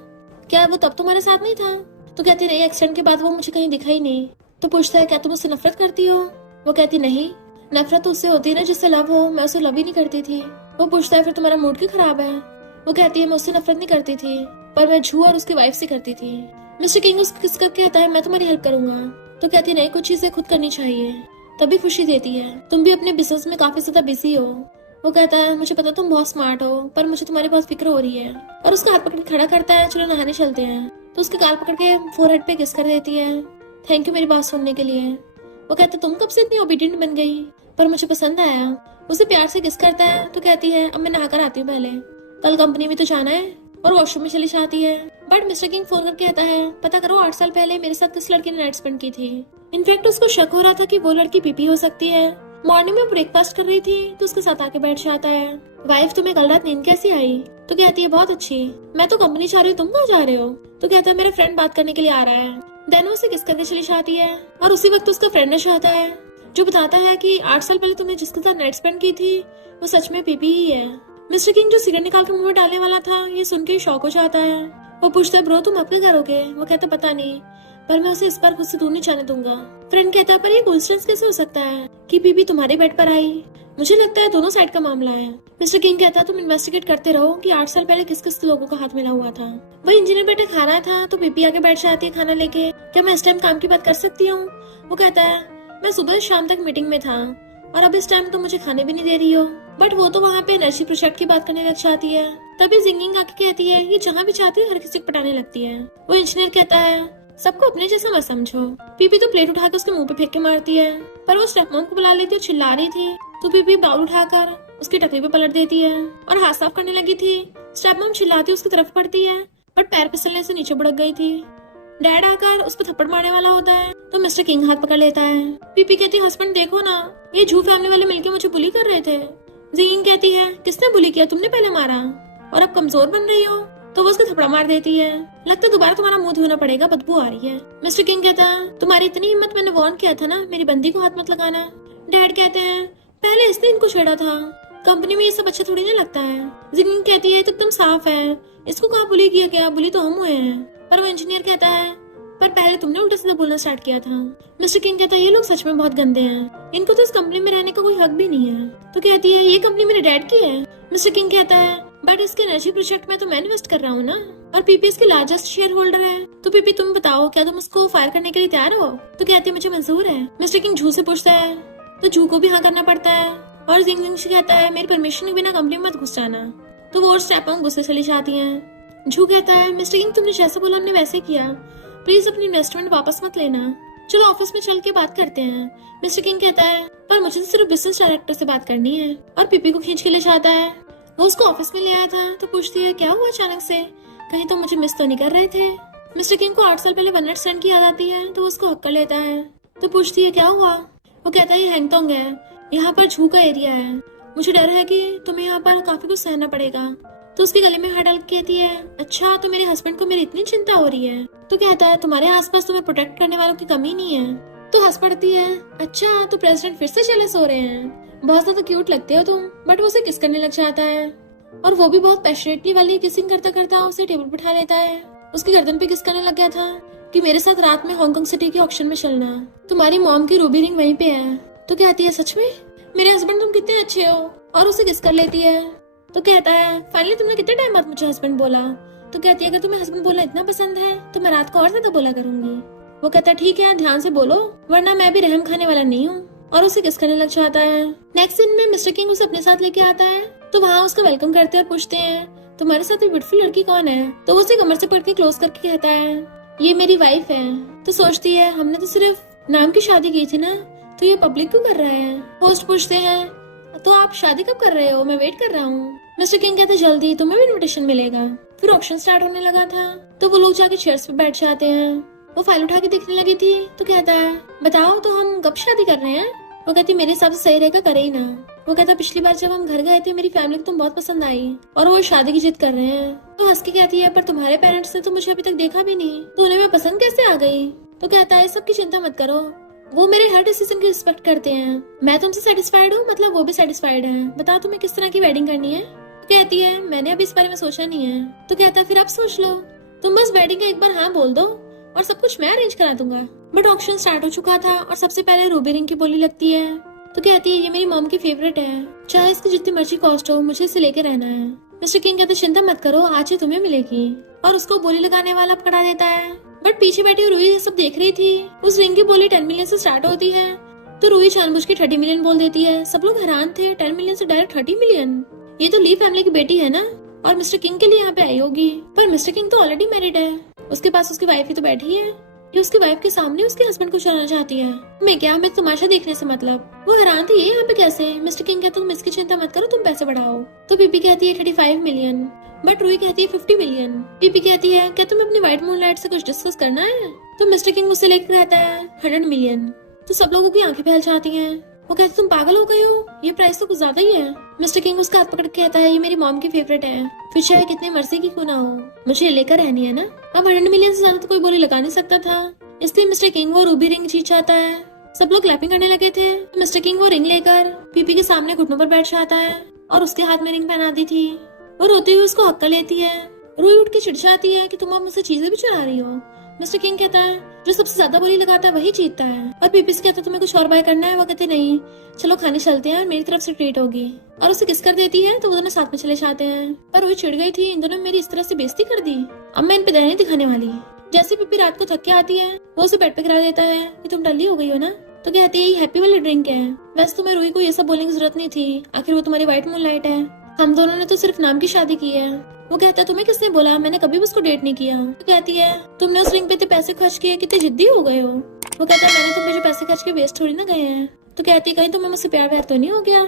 क्या वो तब तुम्हारे साथ नहीं था। तो कहती नहीं एक्सीडेंट के बाद वो मुझे कहीं दिखा ही नहीं। तो पूछता है क्या तुम उससे नफरत करती हो। वो कहती नहीं, नफरत तो उससे होती है ना जिससे लव हो, मैं उसे लव ही नहीं करती थी। वो पूछता है फिर तुम्हारा मूड क्यों खराब है। वो कहती है मैं उससे नफरत नहीं करती थी पर मैं झू और उसकी वाइफ से करती थी। मिस्टर किंग उसको किस करके कहता है मैं तुम्हारी हेल्प करूंगा। तो कहती नहीं कुछ चीजें खुद करनी चाहिए तभी खुशी देती है, तुम भी अपने बिजनेस में काफी ज्यादा बिजी हो। वो कहता है मुझे पता तुम बहुत स्मार्ट हो पर मुझे तुम्हारी बहुत फिक्र हो रही है। और उसका हाथ पकड़ के खड़ा करता है चलो नहाने चलते हैं। तो उसके गाल पकड़ के फोरहेड पे किस कर देती है, थैंक यू मेरी बात सुनने के लिए। वो कहता तुम कब से इतनी ओबीडियंट बन गई, पर मुझे पसंद आया। उसे प्यार से किस करता है। तो कहती है अब मैं नहाकर आती हूँ, पहले कल कंपनी में तो जाना है। और वॉशरूम में चली जाती है। बट मिस्टर किंग फोन करके कहता है पता करो 8 साल पहले मेरे साथ किस लड़की ने नाइट स्पेंड की थी। इनफैक्ट उसको शक हो रहा था कि वो लड़की पीपी हो सकती है। मॉर्निंग में ब्रेकफास्ट कर रही थी तो उसके साथ आके बैठ जाता है। वाइफ तुम्हें कल रात नींद कैसी आई। तो कहती है बहुत अच्छी, मैं तो कंपनी जा रही हूँ, तुम कहाँ जा रहे हो। तो कहता है मेरा फ्रेंड बात करने के लिए आ रहा है। देन उसे किस करके चली जाती है और उसी वक्त उसका फ्रेंड नशा आता है जो बताता है कि 8 साल पहले तुमने जिसके साथ नाइट स्पेंड की थी वो सच में पीपी ही है। मिस्टर किंग जो सिगरेट निकाल के मुंह में डालने वाला था ये सुन के शॉक हो जाता है। वो पूछता है ब्रो तुम अब क्या करोगे। वो कहता पता नहीं पर मैं उसे इस बार खुद से दूर नहीं जाने दूंगा। फ्रेंड कहता है पर ये कोइंसिडेंस कैसे हो सकता है कि पीपी तुम्हारे बेड पर आई, मुझे लगता है दोनों साइड का मामला है। मिस्टर किंग कहता है तुम इन्वेस्टिगेट करते रहो कि 8 साल पहले किस किस लोगों का हाथ मिला हुआ था। वही इंजीनियर बैठे खा रहा था तो पीपी आके बैठ जाती है खाना लेके, क्या मैं इस टाइम काम की बात कर सकती हूँ। वो कहता है मैं सुबह शाम तक मीटिंग में था और अब इस टाइम तो मुझे खाने भी नहीं दे रही हो। बट वो तो वहाँ पे एनर्जी प्रोजेक्ट की बात करने लग जाती है। तभी जिंगिंग आके कहती है ये जहाँ भी चाहती है हर किसी को पटाने लगती है। वो इंजीनियर कहता है सबको अपने जैसा मत समझो। पीपी तो प्लेट उठा के उसके मुंह पे फेंक के मारती है, पर वो स्टेप मॉम को बुला लेती है, चिल्ला रही थी तो पीपी बाउल उठाकर उसके टकले पे पलट देती है और हाथ साफ करने लगी थी। स्टेप मॉम चिल्लाती उसकी तरफ पड़ती है बट पैर फिसलने से नीचे बुड़क गई थी। डैड आकर उस पर थप्पड़ मारने वाला होता है तो मिस्टर किंग हाथ पकड़ लेता है। पीपी कहती है हस्बैंड देखो ना, ये झू फैमिली वाले मिलके मुझे बुली कर रहे थे। जीन कहती है किसने बुली किया, तुमने पहले मारा और अब कमजोर बन रही हो। तो वो उसको थप्पड़ मार देती है। लगता है दोबारा तुम्हारा मुंह धोना पड़ेगा, बदबू आ रही है। मिस्टर किंग कहता है तुम्हारी इतनी हिम्मत, मैंने वार्न किया था ना मेरी बंदी को हाथ मत लगाना। डैड कहते हैं पहले इसने इनको छेड़ा था, कंपनी में ये सब अच्छा थोड़ी ना लगता है। जीन कहती है तो एकदम साफ है, इसको कहाँ बुली किया गया, बुली तो हम हुए हैं। पर वो इंजीनियर कहता है पर पहले तुमने उल्टा सीधा बोलना स्टार्ट किया था। मिस्टर किंग कहता है ये लोग सच में बहुत गंदे हैं, इनको तो इस कंपनी में रहने का कोई हक भी नहीं है। तो कहती है ये कंपनी मेरे डैड की है। मिस्टर किंग कहता है बट इसके एनर्जी प्रोजेक्ट में तो मैं इन्वेस्ट कर रहा हूँ ना, और पीपी इसके लार्जेस्ट शेयर होल्डर है। तो पीपी तुम बताओ क्या तुम उसको फायर करने के लिए तैयार हो। तो कहती है मुझे मंजूर है। मिस्टर किंग झू से पूछता है तो झू को भी हाँ करना पड़ता है। और जिंग जिंग से कहता है मेरी परमिशन के बिना कंपनी में मत घुस जाना। तो वो और स्टेपम गुस्से चली जाती है। झू कहता है मिस्टर किंग तुमने जैसे बोला हमने वैसे किया, प्लीज अपनी इन्वेस्टमेंट वापस मत लेना, चलो ऑफिस में चल के बात करते हैं। मिस्टर किंग कहता है पर मुझे तो सिर्फ बिजनेस डायरेक्टर से बात करनी है। और पीपी को खींच के ले जाता है। वो उसको ऑफिस में ले आया था तो पूछती है क्या हुआ अचानक से, कहीं तो मुझे मिस तो नहीं कर रहे थे। मिस्टर किंग को 8 साल पहले वन नाइट स्टैंड की याद आती है तो उसको हक कर लेता है। तो पूछती है क्या हुआ। वो कहता है ये हैंगटोंग है, यहाँ पर झू का एरिया है, मुझे डर है कि तुम्हें यहाँ पर काफी कुछ सहना पड़ेगा। तो उसके गले में हाथ डाल के कहती है अच्छा तो मेरे हस्बैंड को मेरी इतनी चिंता हो रही है। तो कहता है तुम्हारे आसपास तुम्हें प्रोटेक्ट करने वालों की कमी नहीं है। तो हंस पड़ती है अच्छा तो प्रेसिडेंट फिर से जेलस हो रहे हैं, बहुत ज्यादा क्यूट लगते हो तुम। बट वो उसे किस करने लग जाता है और वो भी बहुत पैशनेटली वाली किसिंग करता करता उसे टेबल पर उठा लेता है। उसकी गर्दन पे किस करने लग गया था कि मेरे साथ रात में हांगकांग सिटी के ऑक्शन में चलना, तुम्हारी मॉम की रूबी रिंग वहीं पे है। तो कहती है सच में, मेरे हस्बैंड तुम कितने अच्छे हो। और उसे किस कर लेती है। तो कहता है फाइनली तुमने कितने टाइम बाद मुझे हस्बैंड बोला। तो कहती है अगर तुम्हें हस्बैंड बोलना इतना पसंद है तो मैं रात को और ज्यादा बोला करूंगी। वो कहता है ठीक है ध्यान से बोलो वरना मैं भी रहम खाने वाला नहीं हूँ। और उसे किस करने लग जाता है। नेक्स्ट सीन में मिस्टर किंग उसे अपने साथ लेके आता है तो वहाँ उसका वेलकम करते हैं और पूछते हैं तुम्हारे साथ ये ब्यूटीफुल लड़की कौन है। तो वो उसे कमर से पकड़ के क्लोज करके कहता है ये मेरी वाइफ है। तो सोचती है हमने तो सिर्फ नाम की शादी की थी ना, तो ये पब्लिक क्यों कर रहा है। होस्ट पूछते हैं तो आप शादी कब कर रहे हो, मैं वेट कर रहा हूँ। मिस्टर किंग कहते जल्दी, तुम्हें भी इनविटेशन मिलेगा। फिर ऑप्शन स्टार्ट होने लगा था तो वो लोग जाके चेयर्स पे बैठ जाते हैं। वो फाइल उठा के देखने लगी थी तो कहता है बताओ तो हम कब शादी कर रहे हैं। वो कहती मेरे हिसाब से सही रहेगा करे ही ना। वो कहता पिछली बार जब हम घर गए थे मेरी फैमिली को तुम बहुत पसंद आई और वो शादी की जिद कर रहे हैं। तो हंस के कहती है पर तुम्हारे पेरेंट्स ने तो मुझे अभी तक देखा भी नहीं, तो उन्हें मैं पसंद कैसे आ गई। तो कहता है सबकी चिंता मत करो, वो मेरे हर डिसीजन की रिस्पेक्ट करते हैं। मैं तुमसे सेटिस्फाइड हूँ मतलब वो भी सेटिस्फाइड है, बताओ तुम्हें किस तरह की वेडिंग करनी है। तो कहती है मैंने अभी इस बारे में सोचा नहीं है। तो कहता है फिर अब सोच लो, तुम बस वेडिंग का एक बार हाँ बोल दो और सब कुछ मैं अरेंज करा दूंगा। बट ऑक्शन स्टार्ट हो चुका था और सबसे पहले रूबी रिंग की बोली लगती है। तो कहती है ये मेरी मॉम की फेवरेट है, चाहे इसकी जितनी मर्जी कॉस्ट हो मुझे इसे लेके रहना है। मिस्टर किंग कहते चिंता मत करो आज ही तुम्हें मिलेगी। और उसको बोली लगाने वाला पकड़ा देता है। बट पीछे बैठी रूही ये सब देख रही थी। उस रिंग की बोली 10 मिलियन से स्टार्ट होती है तो रूही जानबूझ के 30 मिलियन बोल देती है। सब लोग हैरान थे 10 मिलियन से डायरेक्ट 30 मिलियन, ये तो ली फैमिली की बेटी है ना और मिस्टर किंग के लिए यहाँ पे आई होगी। पर मिस्टर किंग तो ऑलरेडी मैरिड है, उसके पास उसकी वाइफ ही तो बैठी है। ये उसकी वाइफ के सामने उसके हस्बैंड को चलाना चाहती है। मैं क्या, मैं तमाशा देखने से मतलब। वो हैरान थी ये यहाँ पे कैसे। मिस्टर किंग कहता तुम इसकी चिंता मत करो, तुम पैसे बढ़ाओ। तो पीपी कहती है 35 मिलियन, बट रूही कहती है 50 मिलियन। पीपी कहती है क्या तुम्हें अपनी व्हाइट मूनलाइट से कुछ डिस्कस करना है। तो मिस्टर किंग उससे लेकर रहता है 100 मिलियन। तो सब लोगों की आंखें फैल जाती हैं। वो कहते तुम पागल हो गए हो, ये प्राइस तो कुछ ज्यादा ही है। मिस्टर किंग उसका हाथ पकड़ के कहता है ये मेरी मॉम की फेवरेट है, फिर चाहे कितने मर्जी की क्यों ना हो मुझे लेकर रहनी है ना। अब 100 मिलियन से ज्यादा तो कोई बोली लगा नहीं सकता था, इसलिए मिस्टर किंग वो रूबी रिंग जीत जाता है। सब लोग क्लैपिंग करने लगे थे। मिस्टर किंग वो रिंग लेकर पीपी के सामने घुटनों पर बैठ जाता है और उसके हाथ में रिंग पहना दी थी। वो रोते हुए उसको हक्का लेती है। रूही उठ के चिढ़ जाती है कि तुम अब मुझसे चीजें भी चुरा रही हो। मिस्टर किंग कहता है जो सबसे ज्यादा बोली लगाता है वही जीतता है। और पीपी से कहता है तुम्हें कुछ और बाय करना है। वो कहते नहीं चलो खाने चलते हैं और मेरी तरफ से ट्रीट होगी। और उसे किस कर देती है तो वो दोनों साथ में चले जाते हैं। पर रूही चिढ़ गई थी, इन दोनों मेरी इस तरह से बेइज्जती कर दी, अब मैं इन पे दया नहीं दिखाने वाली। जैसे पीपी रात को थक के आती है वो उसे बेड पे गिरा देता है कि तुम डल्ली हो गई हो ना। तो कहती है ये हैप्पी वाली ड्रिंक है, वैसे तुम्हें रूही को ये सब बोलने की जरूरत नहीं थी, आखिर वो तुम्हारी व्हाइट मूनलाइट है, हम दोनों ने तो सिर्फ नाम की शादी की है। वो कहता है तुम्हें किसने बोला, मैंने कभी भी उसको डेट नहीं किया। तो कहती है तुमने उस रिंग पे इतने पैसे खर्च किए, कितने जिद्दी हो गए हो। वो कहता है मैंने तुम्हें जो पैसे खर्च के वेस्ट थोड़ी ना गए हैं। तो कहती है कहीं तुम्हें मुझसे प्यार व्यार तो नहीं हो गया।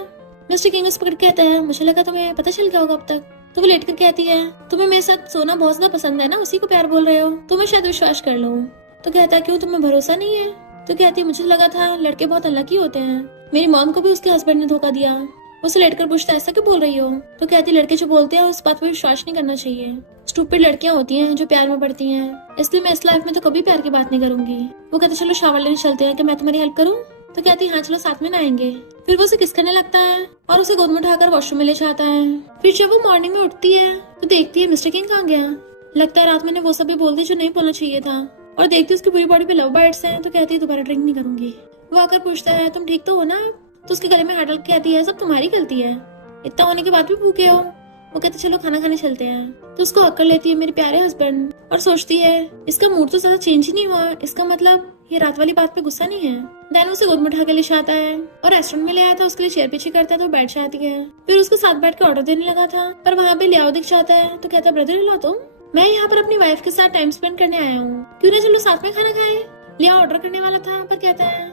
मिस्टर किंग उस पकड़ के कहता है मुझे लगा तुम्हें पता चल गया होगा अब तक। तो वो लेट कर कहती है, तुम्हें मेरे साथ सोना बहुत ज्यादा पसंद है ना, उसी को प्यार बोल रहे हो, तुम्हें शायद विश्वास कर लो। तो कहता है, क्यों तुम्हें भरोसा नहीं है? तो कहती है, मुझे लगा था लड़के बहुत अनलकी होते हैं, मेरी मॉम को भी उसके हस्बैंड ने धोखा दिया। उसे लेटकर पूछता है, ऐसा क्यों बोल रही हो? तो कहती है, लड़के जो बोलते हैं उस बात पर विश्वास नहीं करना चाहिए, स्टूपिड लड़कियां होती हैं जो प्यार में पड़ती हैं, इसलिए मैं इस लाइफ में तो कभी प्यार की बात नहीं करूंगी। वो कहते, चलो शावर लेने चलते हैं, कि मैं तुम्हारी हेल्प करूँ? तो कहती है, हाँ चलो साथ में नहाएंगे। फिर वो उसे किस करने लगता है और उसे गोद में उठाकर वॉशरूम में ले जाता है। फिर जब वो मॉर्निंग में उठती है तो देखती है मिस्टर किंग कहाँ गया। लगता है रात मैंने वो सब भी बोल दी जो नहीं बोलना चाहिए था, और देखती है उसकी पूरी बॉडी पे लव बाइट्स हैं। तो कहती है, दोबारा ड्रिंक नहीं करूंगी। वो आकर पूछता है, तुम ठीक तो हो ना? तो उसके गले में हाथ डाल के कहती है, सब तुम्हारी गलती है, इतना होने के बाद भी भूखे हो। वो कहते, चलो खाना खाने चलते हैं। तो उसको हक कर लेती है मेरे प्यारे हस्बैंड, और सोचती है इसका मूड तो ज्यादा चेंज ही नहीं हुआ, इसका मतलब ये रात वाली बात पे गुस्सा नहीं है। देन उसे गोद में उठा के ले जाता है और रेस्टोरेंट में ले आया था, उसके लिए चेयर पीछे करता है तो बैठ जाती है। फिर उसको साथ बैठ के ऑर्डर देने लगा था, पर वहाँ पे लियाओ दिख जाता है। तो कहता है, ब्रदर इन लॉ तुम, मैं यहाँ पर अपनी वाइफ के साथ टाइम स्पेंड करने आया हूँ, क्यों ना चलो साथ में खाना खाए। लिया ऑर्डर करने वाला था, पर कहता है,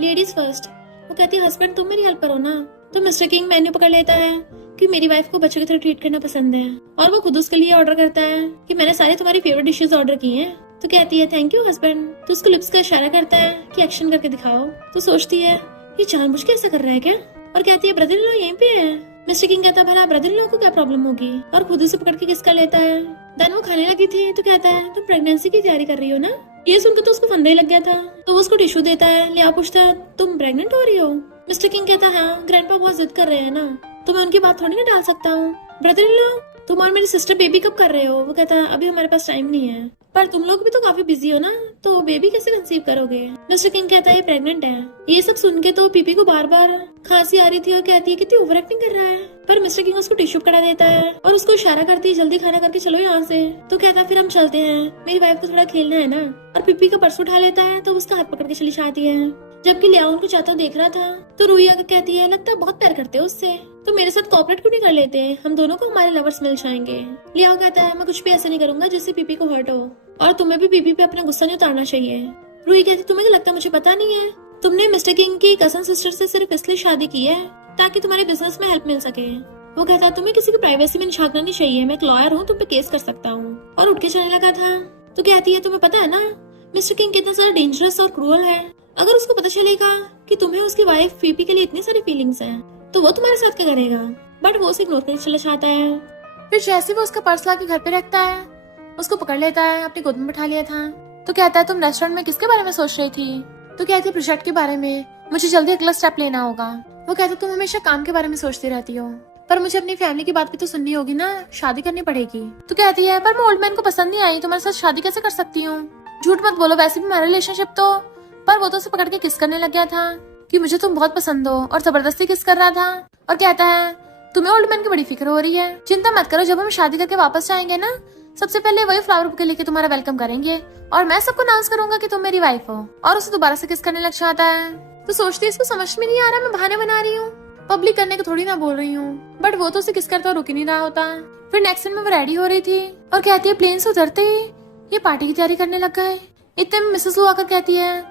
लेडीज फर्स्ट। वो कहती है, हस्बैंड तुम मेरी हेल्प करो ना। तो मिस्टर किंग मेन्यू पकड़ लेता है कि मेरी वाइफ को बच्चों की तरह ट्रीट करना पसंद है, और वो खुद उसके लिए ऑर्डर करता है कि मैंने सारी तुम्हारी फेवरेट डिशेस ऑर्डर की हैं। तो कहती है, थैंक यू हस्बैंड। तो उसको लिप्स का इशारा करता है कि एक्शन करके दिखाओ। तो सोचती है, ये जानबूझ के ऐसा कर रहा है क्या? और कहती है, ब्रदर इन लॉ यहीं पे है। मिस्टर किंग कहता है, भला ब्रदर इन लॉ को क्या प्रॉब्लम होगी, और खुद उसे पकड़ के किस कर लेता है। देन वो खाने लगी थी तो कहता है, तुम प्रेगनेंसी की तैयारी कर रही हो ना? ये सुनकर तो उसको फंदे लग गया था। तो वो उसको टिश्यू देता है। लिया पूछता है, तुम प्रेग्नेंट हो रही हो? मिस्टर किंग कहता है, हाँ, ग्रैंडपा बहुत जिद कर रहे हैं ना, तो मैं उनकी बात थोड़ी ना टाल सकता हूँ। ब्रदर इन लॉ, तुम और मेरी सिस्टर बेबी कब कर रहे हो? वो कहता है, अभी हमारे पास टाइम नहीं है, पर तुम लोग भी तो काफी बिजी हो ना, तो बेबी कैसे कंसीव करोगे? मिस्टर किंग कहता है, ये प्रेग्नेंट है। ये सब सुन के तो पीपी को बार बार खांसी आ रही थी और कहती है, कितनी ओवर एक्टिंग कर रहा है। पर मिस्टर किंग उसको टिश्यू पकड़ा देता है और उसको इशारा करती है, जल्दी खाना करके चलो यहाँ से। तो कहता है, फिर हम चलते हैं, मेरी वाइफ को थोड़ा खेलना है ना। और पीपी का पर्स उठा लेता है तो उसका हाथ पकड़ के चली जाती है। जबकि लिया उनको चाहता देख रहा था तो रूही आकर कहती है, लगता है बहुत प्यार करते हो उससे, तो मेरे साथ कोऑपरेट क्यों नहीं कर लेते, हम दोनों को हमारे लवर्स मिल जाएंगे। लिया कहता है, मैं कुछ भी ऐसा नहीं करूंगा जिससे पीपी को हर्ट हो, और तुम्हें भी पीपी पे अपना गुस्सा नहीं उतारना चाहिए। रूही कहती, तुम्हें क्या लगता है मुझे पता नहीं है? तुमने मिस्टर किंग की कजन सिस्टर से सिर्फ इसलिए शादी की है ताकि तुम्हारे बिजनेस में हेल्प मिल सके। वो कहता है, तुम्हें किसी की प्राइवेसी में झांकना नहीं चाहिए, मैं एक लॉयर हूँ, तुम पे केस कर सकता हूँ। और उठ के चलने लगा था। तो कहती है, तुम्हें पता है ना मिस्टर किंग कितना ज्यादा डेंजरस और क्रूअल है, अगर उसको पता चलेगा कि तुम्हें उसकी वाइफ पीपी के लिए इतनी सारी फीलिंग्स हैं, तो वो तुम्हारे साथ क्या करेगा? बट वो उसे इग्नोर करके चला जाता है। फिर जैसे वो उसका पर्स ला के घर पे रखता है, उसको पकड़ लेता है, अपनी गोद में बैठा लिया था। तो कहता है, तुम रेस्टोरेंट में किसके बारे में सोच रही थी? तो कहती है, प्रोजेक्ट के बारे में, मुझे जल्दी अगला स्टेप लेना होगा। वो कहता है, तुम हमेशा काम के बारे में सोचती रहती हो, पर मुझे अपनी फैमिली की बात भी तो सुननी होगी ना, शादी करनी पड़ेगी। तो कहती है, पर मैं ओल्ड मैन को पसंद नहीं आई, तुम्हारे साथ शादी कैसे कर सकती हूँ? झूठ मत बोलो, वैसे भी हमारा रिलेशनशिप तो। पर वो तो उसे पकड़ के किस करने लग गया था कि मुझे तुम बहुत पसंद हो, और जबरदस्ती किस कर रहा था। और कहता है, तुम्हें ओल्ड मैन की बड़ी फिक्र हो रही है, चिंता मत करो, जब हम शादी करके वापस जाएंगे ना, सबसे पहले वही फ्लावर बुके लेके तुम्हारा वेलकम करेंगे, और मैं सबको अनाउंस करूंगा कि तुम मेरी वाइफ हो। और उसे दोबारा से किस करने लग जाता है। तो सोचती है, इसको समझ में नहीं आ रहा मैं बहाने बना रही हूँ, पब्लिक करने को थोड़ी ना बोल रही हूँ। बट वो तो उसे किस करता रुक ही नहीं रहा होता। फिर नेक्स्ट दिन में वो रेडी हो रही थी और कहती है, प्लेन से उतरते ही ये पार्टी की तैयारी करने लग गए। इतने में मिसेस लू आकर कहती है,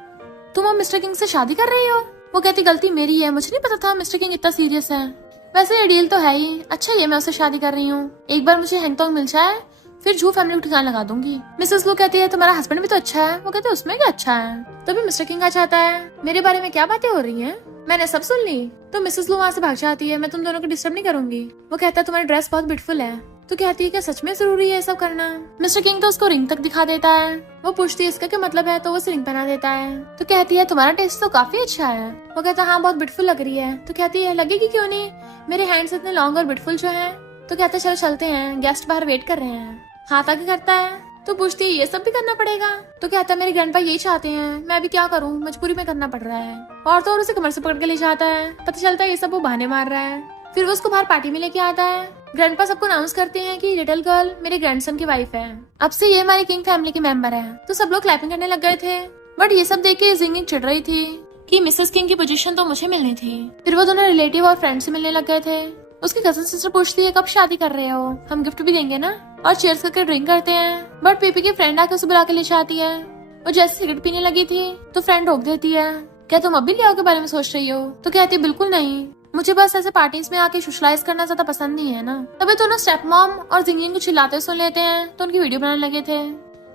तुम अब मिस्टर किंग से शादी कर रही हो? वो कहती, गलती मेरी है, मुझे नहीं पता था मिस्टर किंग इतना सीरियस है, वैसे ये डील तो है ही, अच्छा ये मैं उससे शादी कर रही हूँ, एक बार मुझे हैंगटॉन्ग मिल जाए फिर झू फैमिली को ठिकाना लगा दूंगी। मिसेस लू कहती है, तुम्हारा हस्बैंड भी तो अच्छा है। वो कहते हैं, उसमें क्या अच्छा है? तभी मिस्टर किंग आ जाता है, मेरे बारे में क्या बातें हो रही हैं? मैंने सब सुन ली। तो मिसेस लू वहाँ से भाग जाती है, मैं तुम दोनों को डिस्टर्ब नहीं करूंगी। वो कहता है, तुम्हारी ड्रेस बहुत ब्यूटीफुल है। तो कहती है, क्या सच में जरूरी है सब करना? मिस्टर किंग तो उसको रिंग तक दिखा देता है। वो पूछती है, इसका क्या मतलब है? तो वो रिंग पहना देता है। तो कहती है, तुम्हारा टेस्ट तो काफी अच्छा है। वो कहता है, हाँ बहुत ब्यूटीफुल लग रही है। तो कहती है, लगेगी क्यों नहीं, मेरे हैंड्स इतने लॉन्ग और ब्यूटीफुल जो है। तो कहता है, चलो चलते हैं, गेस्ट बाहर वेट कर रहे हैं। हाथ आगे करता है। तो पूछती है, ये सब भी करना पड़ेगा? तो कहता है, मेरे ग्रैंडपा यही चाहते हैं, मैं अभी क्या करूँ, मजबूरी में करना पड़ रहा है। और तो और उसे कमर से पकड़ के ले जाता है। पता चलता है ये सब वो बहाने मार रहा है। फिर वो उसको बाहर पार्टी में लेके आता है। ग्रैंडपा सबको अनाउंस करते हैं कि लिटिल गर्ल मेरे ग्रैंडसन की वाइफ है, अब से ये हमारी किंग फैमिली के मेंबर है। तो सब लोग क्लैपिंग करने लग गए थे। बट ये सब देख के जिंग चिढ़ रही थी कि मिसेस किंग की पोजीशन तो मुझे मिलनी थी। फिर वो दोनों रिलेटिव और फ्रेंड से मिलने लग गए थे। उसकी कजन सिस्टर पूछती है, कब शादी कर रहे हो, हम गिफ्ट भी देंगे ना। और चीयर्स करके ड्रिंक करते हैं। बट पीपी की फ्रेंड आके उसे बुला के ले जाती है। वो जैसे सिगरेट पीने लगी थी तो फ्रेंड रोक देती है, क्या तुम अब भी लियाओ के बारे में सोच रही हो? तो कहती है, बिल्कुल नहीं, मुझे बस ऐसे पार्टीज में आके सोशलाइज करना ज्यादा पसंद नहीं है ना। तभी दोनों स्टेप मॉम और जिंगजिंग को चिल्लाते सुन लेते हैं तो उनकी वीडियो बनाने लगे थे।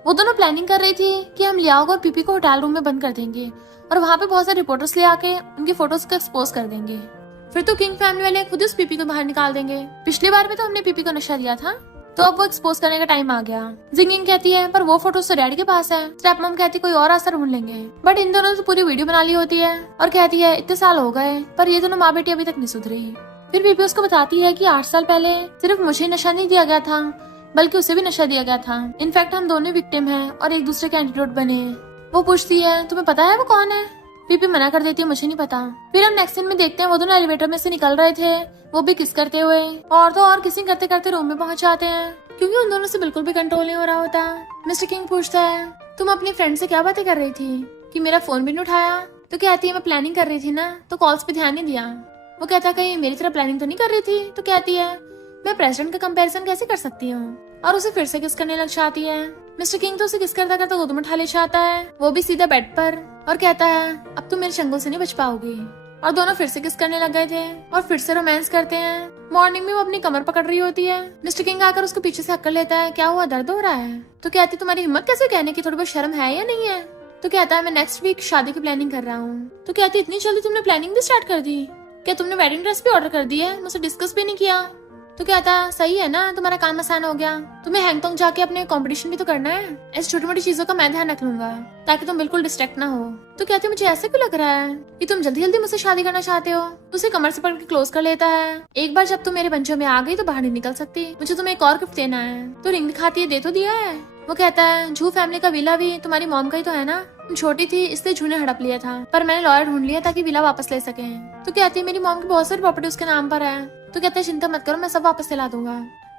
वो दोनों प्लानिंग कर रही थी कि हम लियाओ और पीपी को होटल रूम में बंद कर देंगे और वहाँ पे बहुत सारे रिपोर्टर्स ले आके उनकी फोटोज को एक्सपोज कर देंगे। फिर तो किंग फैमिली वाले खुद उस पीपी को बाहर निकाल देंगे। पिछली बार भी तो हमने पीपी को नशा दिया था, तो अब वो एक्सपोज करने का टाइम आ गया। जिंगजिंग कहती है पर वो फोटोज तो डैडी के पास है। स्टेप मॉम कहती कोई और रास्ता ढूंढ लेंगे, बट इन दोनों ने तो पूरी वीडियो बना ली होती है और कहती है इतने साल हो गए पर ये दोनों माँ बेटी अभी तक नहीं सुधरी। फिर पीपी उसको बताती है कि 8 साल पहले सिर्फ मुझे नशा नहीं दिया गया था बल्कि उसे भी नशा दिया गया था। इनफैक्ट हम दोनों विक्टिम हैं और एक दूसरे के एंटीडोट बने हैं। वो पूछती है तुम्हें पता है वो कौन है? पीपी मना कर देती है मुझे नहीं पता। फिर हम नेक्स्ट सीन में देखते हैं वो दोनों एलिवेटर में से निकल रहे थे, वो भी किस करते हुए, और तो और किसिंग करते करते रूम में पहुंच जाते हैं क्योंकि उन दोनों से बिल्कुल भी कंट्रोल नहीं हो रहा होता। मिस्टर किंग पूछता है तुम अपनी फ्रेंड से क्या बातें कर रही थी कि मेरा फोन भी नहीं उठाया? तो कहती है मैं प्लानिंग कर रही थी ना, तो कॉल्स पे ध्यान नहीं दिया। वो कहता है कहीं मेरी तरह प्लानिंग तो नहीं कर रही थी? तो कहती है मैं प्रेसिडेंट का कंपैरिजन कैसे कर सकती हूँ, और उसे फिर से किस करने लग जाती है। मिस्टर किंग तो उसे किस करता करता गोद में उठा ले जाता है, वो भी सीधा बेड पर, और कहता है अब तुम मेरे चंगुल से नहीं बच पाओगी। और दोनों फिर से किस करने लग गए थे और फिर से रोमांस करते हैं। मॉर्निंग में वो अपनी कमर पकड़ रही होती है। मिस्टर किंग आकर उसको पीछे से हक्कर लेता है क्या हुआ, दर्द हो रहा है? तो कहती तुम्हारी हिम्मत कैसे कहने की थोड़ी बहुत शर्म है या नहीं है? तो कहता है मैं नेक्स्ट वीक शादी की प्लानिंग कर रहा हूँ। तो कहती इतनी जल्दी तुमने प्लानिंग भी स्टार्ट कर दी? क्या तुमने वेडिंग ड्रेस भी ऑर्डर कर दी है? मुझसे डिस्कस भी नहीं किया? तो कहता है सही है ना, तुम्हारा काम आसान हो गया। तुम्हें हैंगकांग जाके अपने कंपटीशन भी तो करना है। ऐसी छोटी मोटी चीजों का मैं ध्यान रख लूंगा ताकि तुम बिल्कुल डिस्ट्रैक्ट ना हो। तो कहते मुझे ऐसे क्यों लग रहा है कि तुम जल्दी जल्दी मुझसे शादी करना चाहते हो? तो उसे कमर से पकड़ के क्लोज कर लेता है। एक बार जब तुम मेरे पंचों में आ गई तो बाहर नहीं निकल सकती, मुझे तुम्हें एक और गिफ्ट देना है। तो रिंग दिखाती है दे तो दिया है। वो कहता है झू फैमिली का विला भी तुम्हारी मॉम का ही तो है ना, तुम छोटी थी इसलिए झू ने हड़प लिया था, पर मैंने लॉयर ढूंढ लिया ताकि विला वापस ले सके। तो कहती है मेरी मॉम की बहुत सारी प्रॉपर्टी उसके नाम पर है। तो कहते हैं चिंता मत करो मैं सब वापस दिला दूंगा।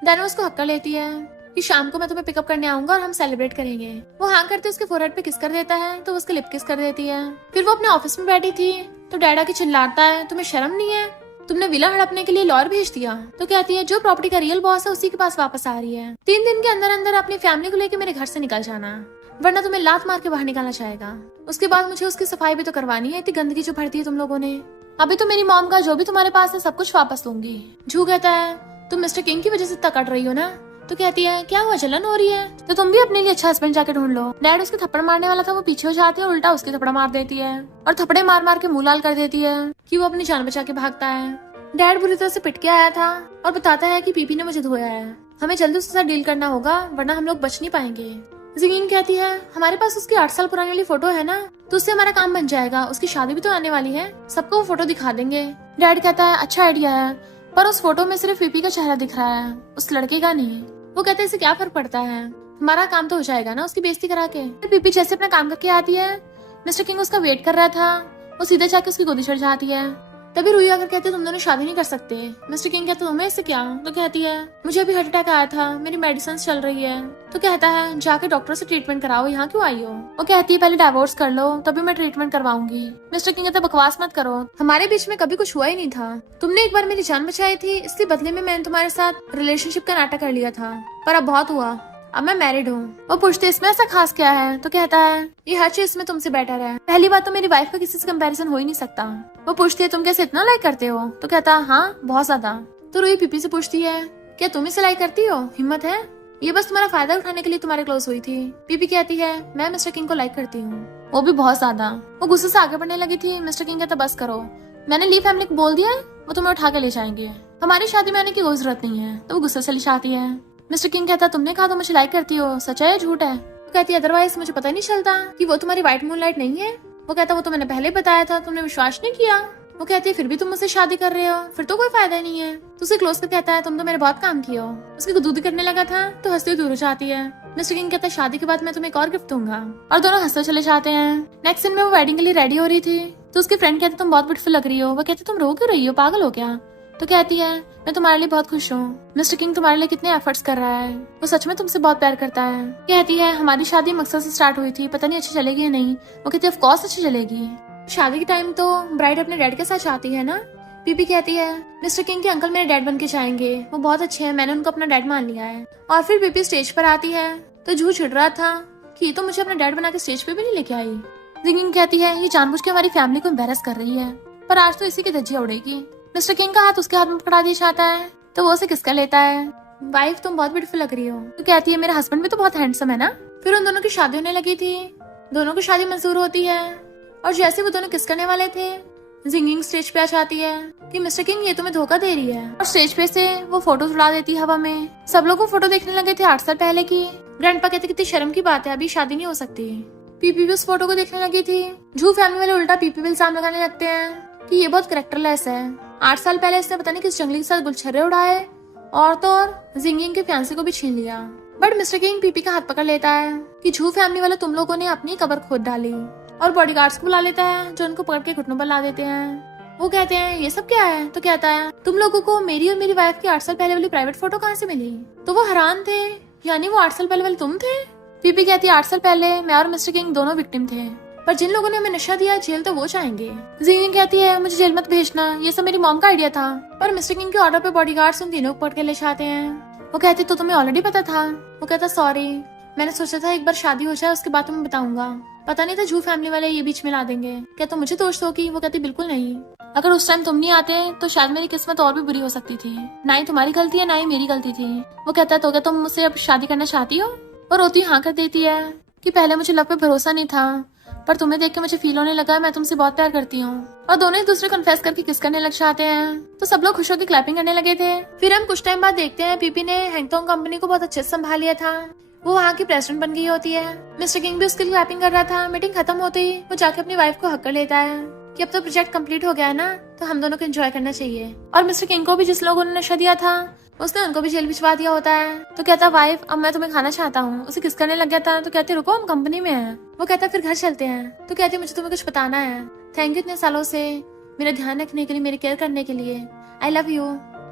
देन उसको हक्का लेती है कि शाम को मैं तुम्हें पिकअप करने आऊंगा और हम सेलिब्रेट करेंगे। वो हाँ करते उसके फोरहेड पे किस कर देता है तो उसके लिप किस कर देती है। फिर वो अपने ऑफिस में बैठी थी तो डैडा की चिल्लाता है तुम्हें शर्म नहीं है, तुमने विला हड़पने के लिए लॉयर भेज दिया। तो कहती है जो प्रॉपर्टी का रियल बॉस है उसी के पास वापस आ रही है। 3 दिन के अंदर अंदर अपनी फैमिली को लेकर मेरे घर से निकल जाना, वरना तुम्हें लात मार के बाहर निकाला जाएगा। उसके बाद मुझे उसकी सफाई भी तो करवानी है, इतनी गंदगी जो भरती है तुम लोगों ने। अभी तो मेरी मॉम का जो भी तुम्हारे पास है सब कुछ वापस दूंगी। झू कहता है तुम मिस्टर किंग की वजह से इतना कट रही हो ना? तो कहती है क्या हुआ जलन हो रही है? तो तुम भी अपने लिए अच्छा हस्बैंड जाके ढूंढ लो। डैड उसके थप्पड़ मारने वाला था, वो पीछे हो जाती है और उल्टा उसके थप्पड़ मार देती है और थप्पड़े मार मार के मुंह लाल कर देती है कि वो अपनी जान बचा के भागता है। डैड बुरी तरह से पिट के आया था और बताता है कि पीपी ने मुझे धोया है, हमें जल्दी उसके साथ डील करना होगा वरना हम लोग बच नहीं पाएंगे। जिंगजिंग कहती है हमारे पास उसकी 8 साल पुरानी वाली फोटो है ना, तो उससे हमारा काम बन जाएगा, उसकी शादी भी तो आने वाली है, सबको वो फोटो दिखा देंगे। डैड कहता है अच्छा आइडिया है, पर उस फोटो में सिर्फ पीपी का चेहरा दिख रहा है, उस लड़के का नहीं। वो कहते हैं इससे क्या फर्क पड़ता है, हमारा काम तो हो जाएगा ना उसकी बेइज्जती करा के। पीपी जैसे अपना काम करके आती है, मिस्टर किंग उसका वेट कर रहा था, वो सीधे जाके उसकी गोदी चढ़ जाती है। तभी रुई आकर कहते तुम दोनों शादी नहीं कर सकते। मिस्टर किंग कहते तुम्हें इससे क्या? तो कहती है मुझे अभी हार्ट अटैक आया था, मेरी मेडिसिन चल रही है। तो कहता है जाके डॉक्टर से ट्रीटमेंट कराओ, यहाँ क्यों आई हो? वो कहती है पहले डाइवोर्स कर लो तभी मैं ट्रीटमेंट करवाऊंगी। मिस्टर किंग कहता बकवास मत करो, हमारे बीच में कभी कुछ हुआ ही नहीं था, तुमने एक बार मेरी जान बचाई थी इसलिए बदले में मैंने तुम्हारे साथ रिलेशनशिप का नाटक कर लिया था, पर अब बहुत हुआ, अब मैं मैरिड हूँ। वो पूछते इसमें ऐसा खास क्या है? तो कहता है ये हर चीज में तुमसे बेटर है, पहली बात तो मेरी वाइफ का किसी से कंपैरिजन हो ही नहीं सकता। वो पूछती है तुम कैसे इतना लाइक करते हो? तो कहता है हाँ बहुत ज्यादा। तो रूही पीपी से पूछती है क्या तुम इसे लाइक करती हो, हिम्मत है? ये बस तुम्हारा फायदा उठाने के लिए तुम्हारे क्लोज हुई थी। पीपी कहती है मैं मिस्टर किंग को लाइक करती हूँ, वो भी बहुत ज्यादा। वो गुस्से से आगे बढ़ने लगी थी। मिस्टर किंग कहता बस करो, मैंने ली फैमिली को बोल दिया वो तुम्हें उठा के ले जाएंगे, हमारी शादी में आने की कोई जरूरत नहीं है। तो वो गुस्से से ले जाती है। मिस्टर किंग कहता तुमने कहा तो मुझे लाइक करती हो, सच है या झूठ है? तो कहती है अदरवाइज मुझे पता नहीं चलता कि वो तुम्हारी व्हाइट मूनलाइट नहीं है। वो कहता वो तो मैंने पहले बताया था, तुमने विश्वास नहीं किया। वो कहती है फिर भी तुम मुझसे शादी कर रहे हो, फिर तो कोई फायदा नहीं है। तो उसे क्लोज कर कहता है तुम तो मेरे बहुत काम किए हो। उसकी गुदगुदी करने लगा था तो हंसते हुए दूर हो जाती है। मिस्टर किंग कहता है शादी के बाद मैं तुम्हें एक और गिफ्ट दूंगा, और दोनों हंसते चले जाते हैं। नेक्स्ट सीन में वो वेडिंग के लिए रेडी हो रही थी तो उसकी फ्रेंड कहती तुम बहुत ब्यूटीफुल लग रही हो। वो कहती तुम रो क्यों रही हो, पागल हो क्या? तो कहती है मैं तुम्हारे लिए बहुत खुश हूँ, मिस्टर किंग तुम्हारे लिए कितने एफर्ट्स कर रहा है, वो सच में तुमसे बहुत प्यार करता है। कहती है हमारी शादी मकसद से स्टार्ट हुई थी, पता नहीं अच्छी चलेगी या नहीं। वो कहती है ऑफ कोर्स अच्छी चलेगी, शादी के टाइम तो ब्राइड अपने डैड के साथ जाती है ना। पीपी कहती है मिस्टर किंग के अंकल मेरे डैड बन के जाएंगे, वो बहुत अच्छे हैं, मैंने उनको अपना डैड मान लिया है। और फिर पीपी स्टेज पर आती है तो झूठ छिड़ रहा था कि ये तो मुझे अपना डैड बना के स्टेज पे भी नहीं लेके आई। जिंगजिंग कहती है ये जानबूझ के हमारी फैमिली को एम्बैरस कर रही है, पर आज तो इसी की धज्जियां उड़ेगी। मिस्टर किंग का हाथ उसके हाथ में पकड़ा दिया जाता है तो वो उसे किस कर लेता है। वाइफ तुम बहुत ब्यूटीफुल लग रही हो। तो कहती है मेरा हस्बैंड भी तो बहुत हैंडसम है ना। फिर उन दोनों की शादी होने लगी थी। दोनों की शादी मंजूर होती है और जैसे वो दोनों किस करने वाले थे जिंगिंग स्टेज पे आ जाती है कि मिस्टर किंग ये तुम्हें धोखा दे रही है और स्टेज पे से वो फोटो उड़ा देती है हवा में। सब लोग वो फोटो देखने लगे थे 8 साल पहले की। ग्रैंडपा कहते कितनी शर्म की बात है, अभी शादी नहीं हो सकती। पीपी भी उस फोटो को देखने लगी थी। झू फैमिली वाले उल्टा पीपी पे इल्जाम लगाने लगते हैं कि ये बहुत कैरेक्टरलेस है। 8 साल पहले इसने पता नहीं किस जंगली के साथ गुलछर्रे उड़ाए और तो और जिंगिंग के फियांसे को भी छीन लिया। बट मिस्टर किंग पीपी का हाथ पकड़ लेता है कि झू फैमिली वाले तुम लोगों ने अपनी कब्र खोद डाली और बॉडीगार्ड्स को बुला लेता है जो उनको पकड़ के घुटनों पर ला देते हैं। वो कहते हैं ये सब क्या है। तो कहता है तुम लोगों को मेरी और मेरी वाइफ की 8 साल पहले वाली प्राइवेट फोटो कहाँ से मिली। तो वो हैरान थे, यानी वो 8 साल पहले वाले तुम थे। पीपी कहती है 8 साल पहले मैं और मिस्टर किंग दोनों विक्टिम थे पर जिन लोगों ने हमें नशा दिया जेल तो वो जाएंगे। जिंगिंग कहती है मुझे जेल मत भेजना, ये सब मेरी मॉम का आइडिया था। पर मिस्टर किंग के ऑर्डर पे बॉडीगार्ड्स उन तीनों को पकड़ के ले जाते हैं। वो कहती तो तुम्हें ऑलरेडी पता था। वो कहता सॉरी, मैंने सोचा था एक बार शादी हो जाए उसके बाद तुम्हें बताऊंगा, पता नहीं था झू फैमिली वाले ये बीच में ला देंगे। क्या तुम मुझे दोष दोगी। वो कहती बिल्कुल नहीं, अगर उस टाइम तुम नहीं आते तो शायद मेरी किस्मत और भी बुरी हो सकती थी। ना ही तुम्हारी गलती है ना ही मेरी गलती थी। वो कहता है तो क्या तुम मुझसे अब शादी करना चाहती हो। और रोती हाँ कर देती है कि पहले मुझे लव पे भरोसा नहीं था पर तुम्हें देख के मुझे फील होने लगा मैं तुमसे बहुत प्यार करती हूँ। और दोनों एक दूसरे को कन्फेस करके किस करने लग जाते हैं। तो सब लोग खुश होकर क्लैपिंग करने लगे थे। फिर हम कुछ टाइम बाद देखते हैं पीपी ने हैंगटोंग कंपनी को बहुत अच्छे से संभाल लिया था। वो वहाँ की प्रेसिडेंट बन गई होती है। मिस्टर किंग भी उसके लिए क्लैपिंग कर रहा था। मीटिंग खत्म होते ही वो जाके अपनी वाइफ को हक कर लेता है कि अब तो प्रोजेक्ट कंप्लीट हो गया है ना तो हम दोनों को एंजॉय करना चाहिए। और मिस्टर किंग को भी जिस लोगों ने नशा दिया था उसने उनको भी जेल भिजवा दिया होता है। तो कहता वाइफ अब मैं तुम्हें खाना चाहता हूँ। उसे किस करने लग गया था। तो कहते रुको हम कंपनी में हैं। वो कहता फिर घर चलते हैं। तो कहते मुझे तुम्हें कुछ बताना है। थैंक यू इतने सालों से मेरा ध्यान रखने के लिए, मेरी केयर करने के लिए, आई लव यू।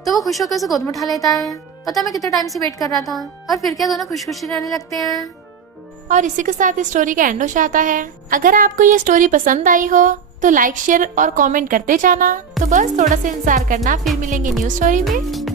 तो वो खुश होकर उसे गोद में उठा लेता है। पता मैं कितने टाइम से वेट कर रहा था। और फिर क्या दोनों खुश खुशी रहने लगते हैं। और इसी के साथ इस स्टोरी का एंड हो जाता है। अगर आपको ये स्टोरी पसंद आई हो तो लाइक शेयर और कमेंट करते जाना। तो बस थोड़ा सा इंतजार करना, फिर मिलेंगे न्यू स्टोरी में।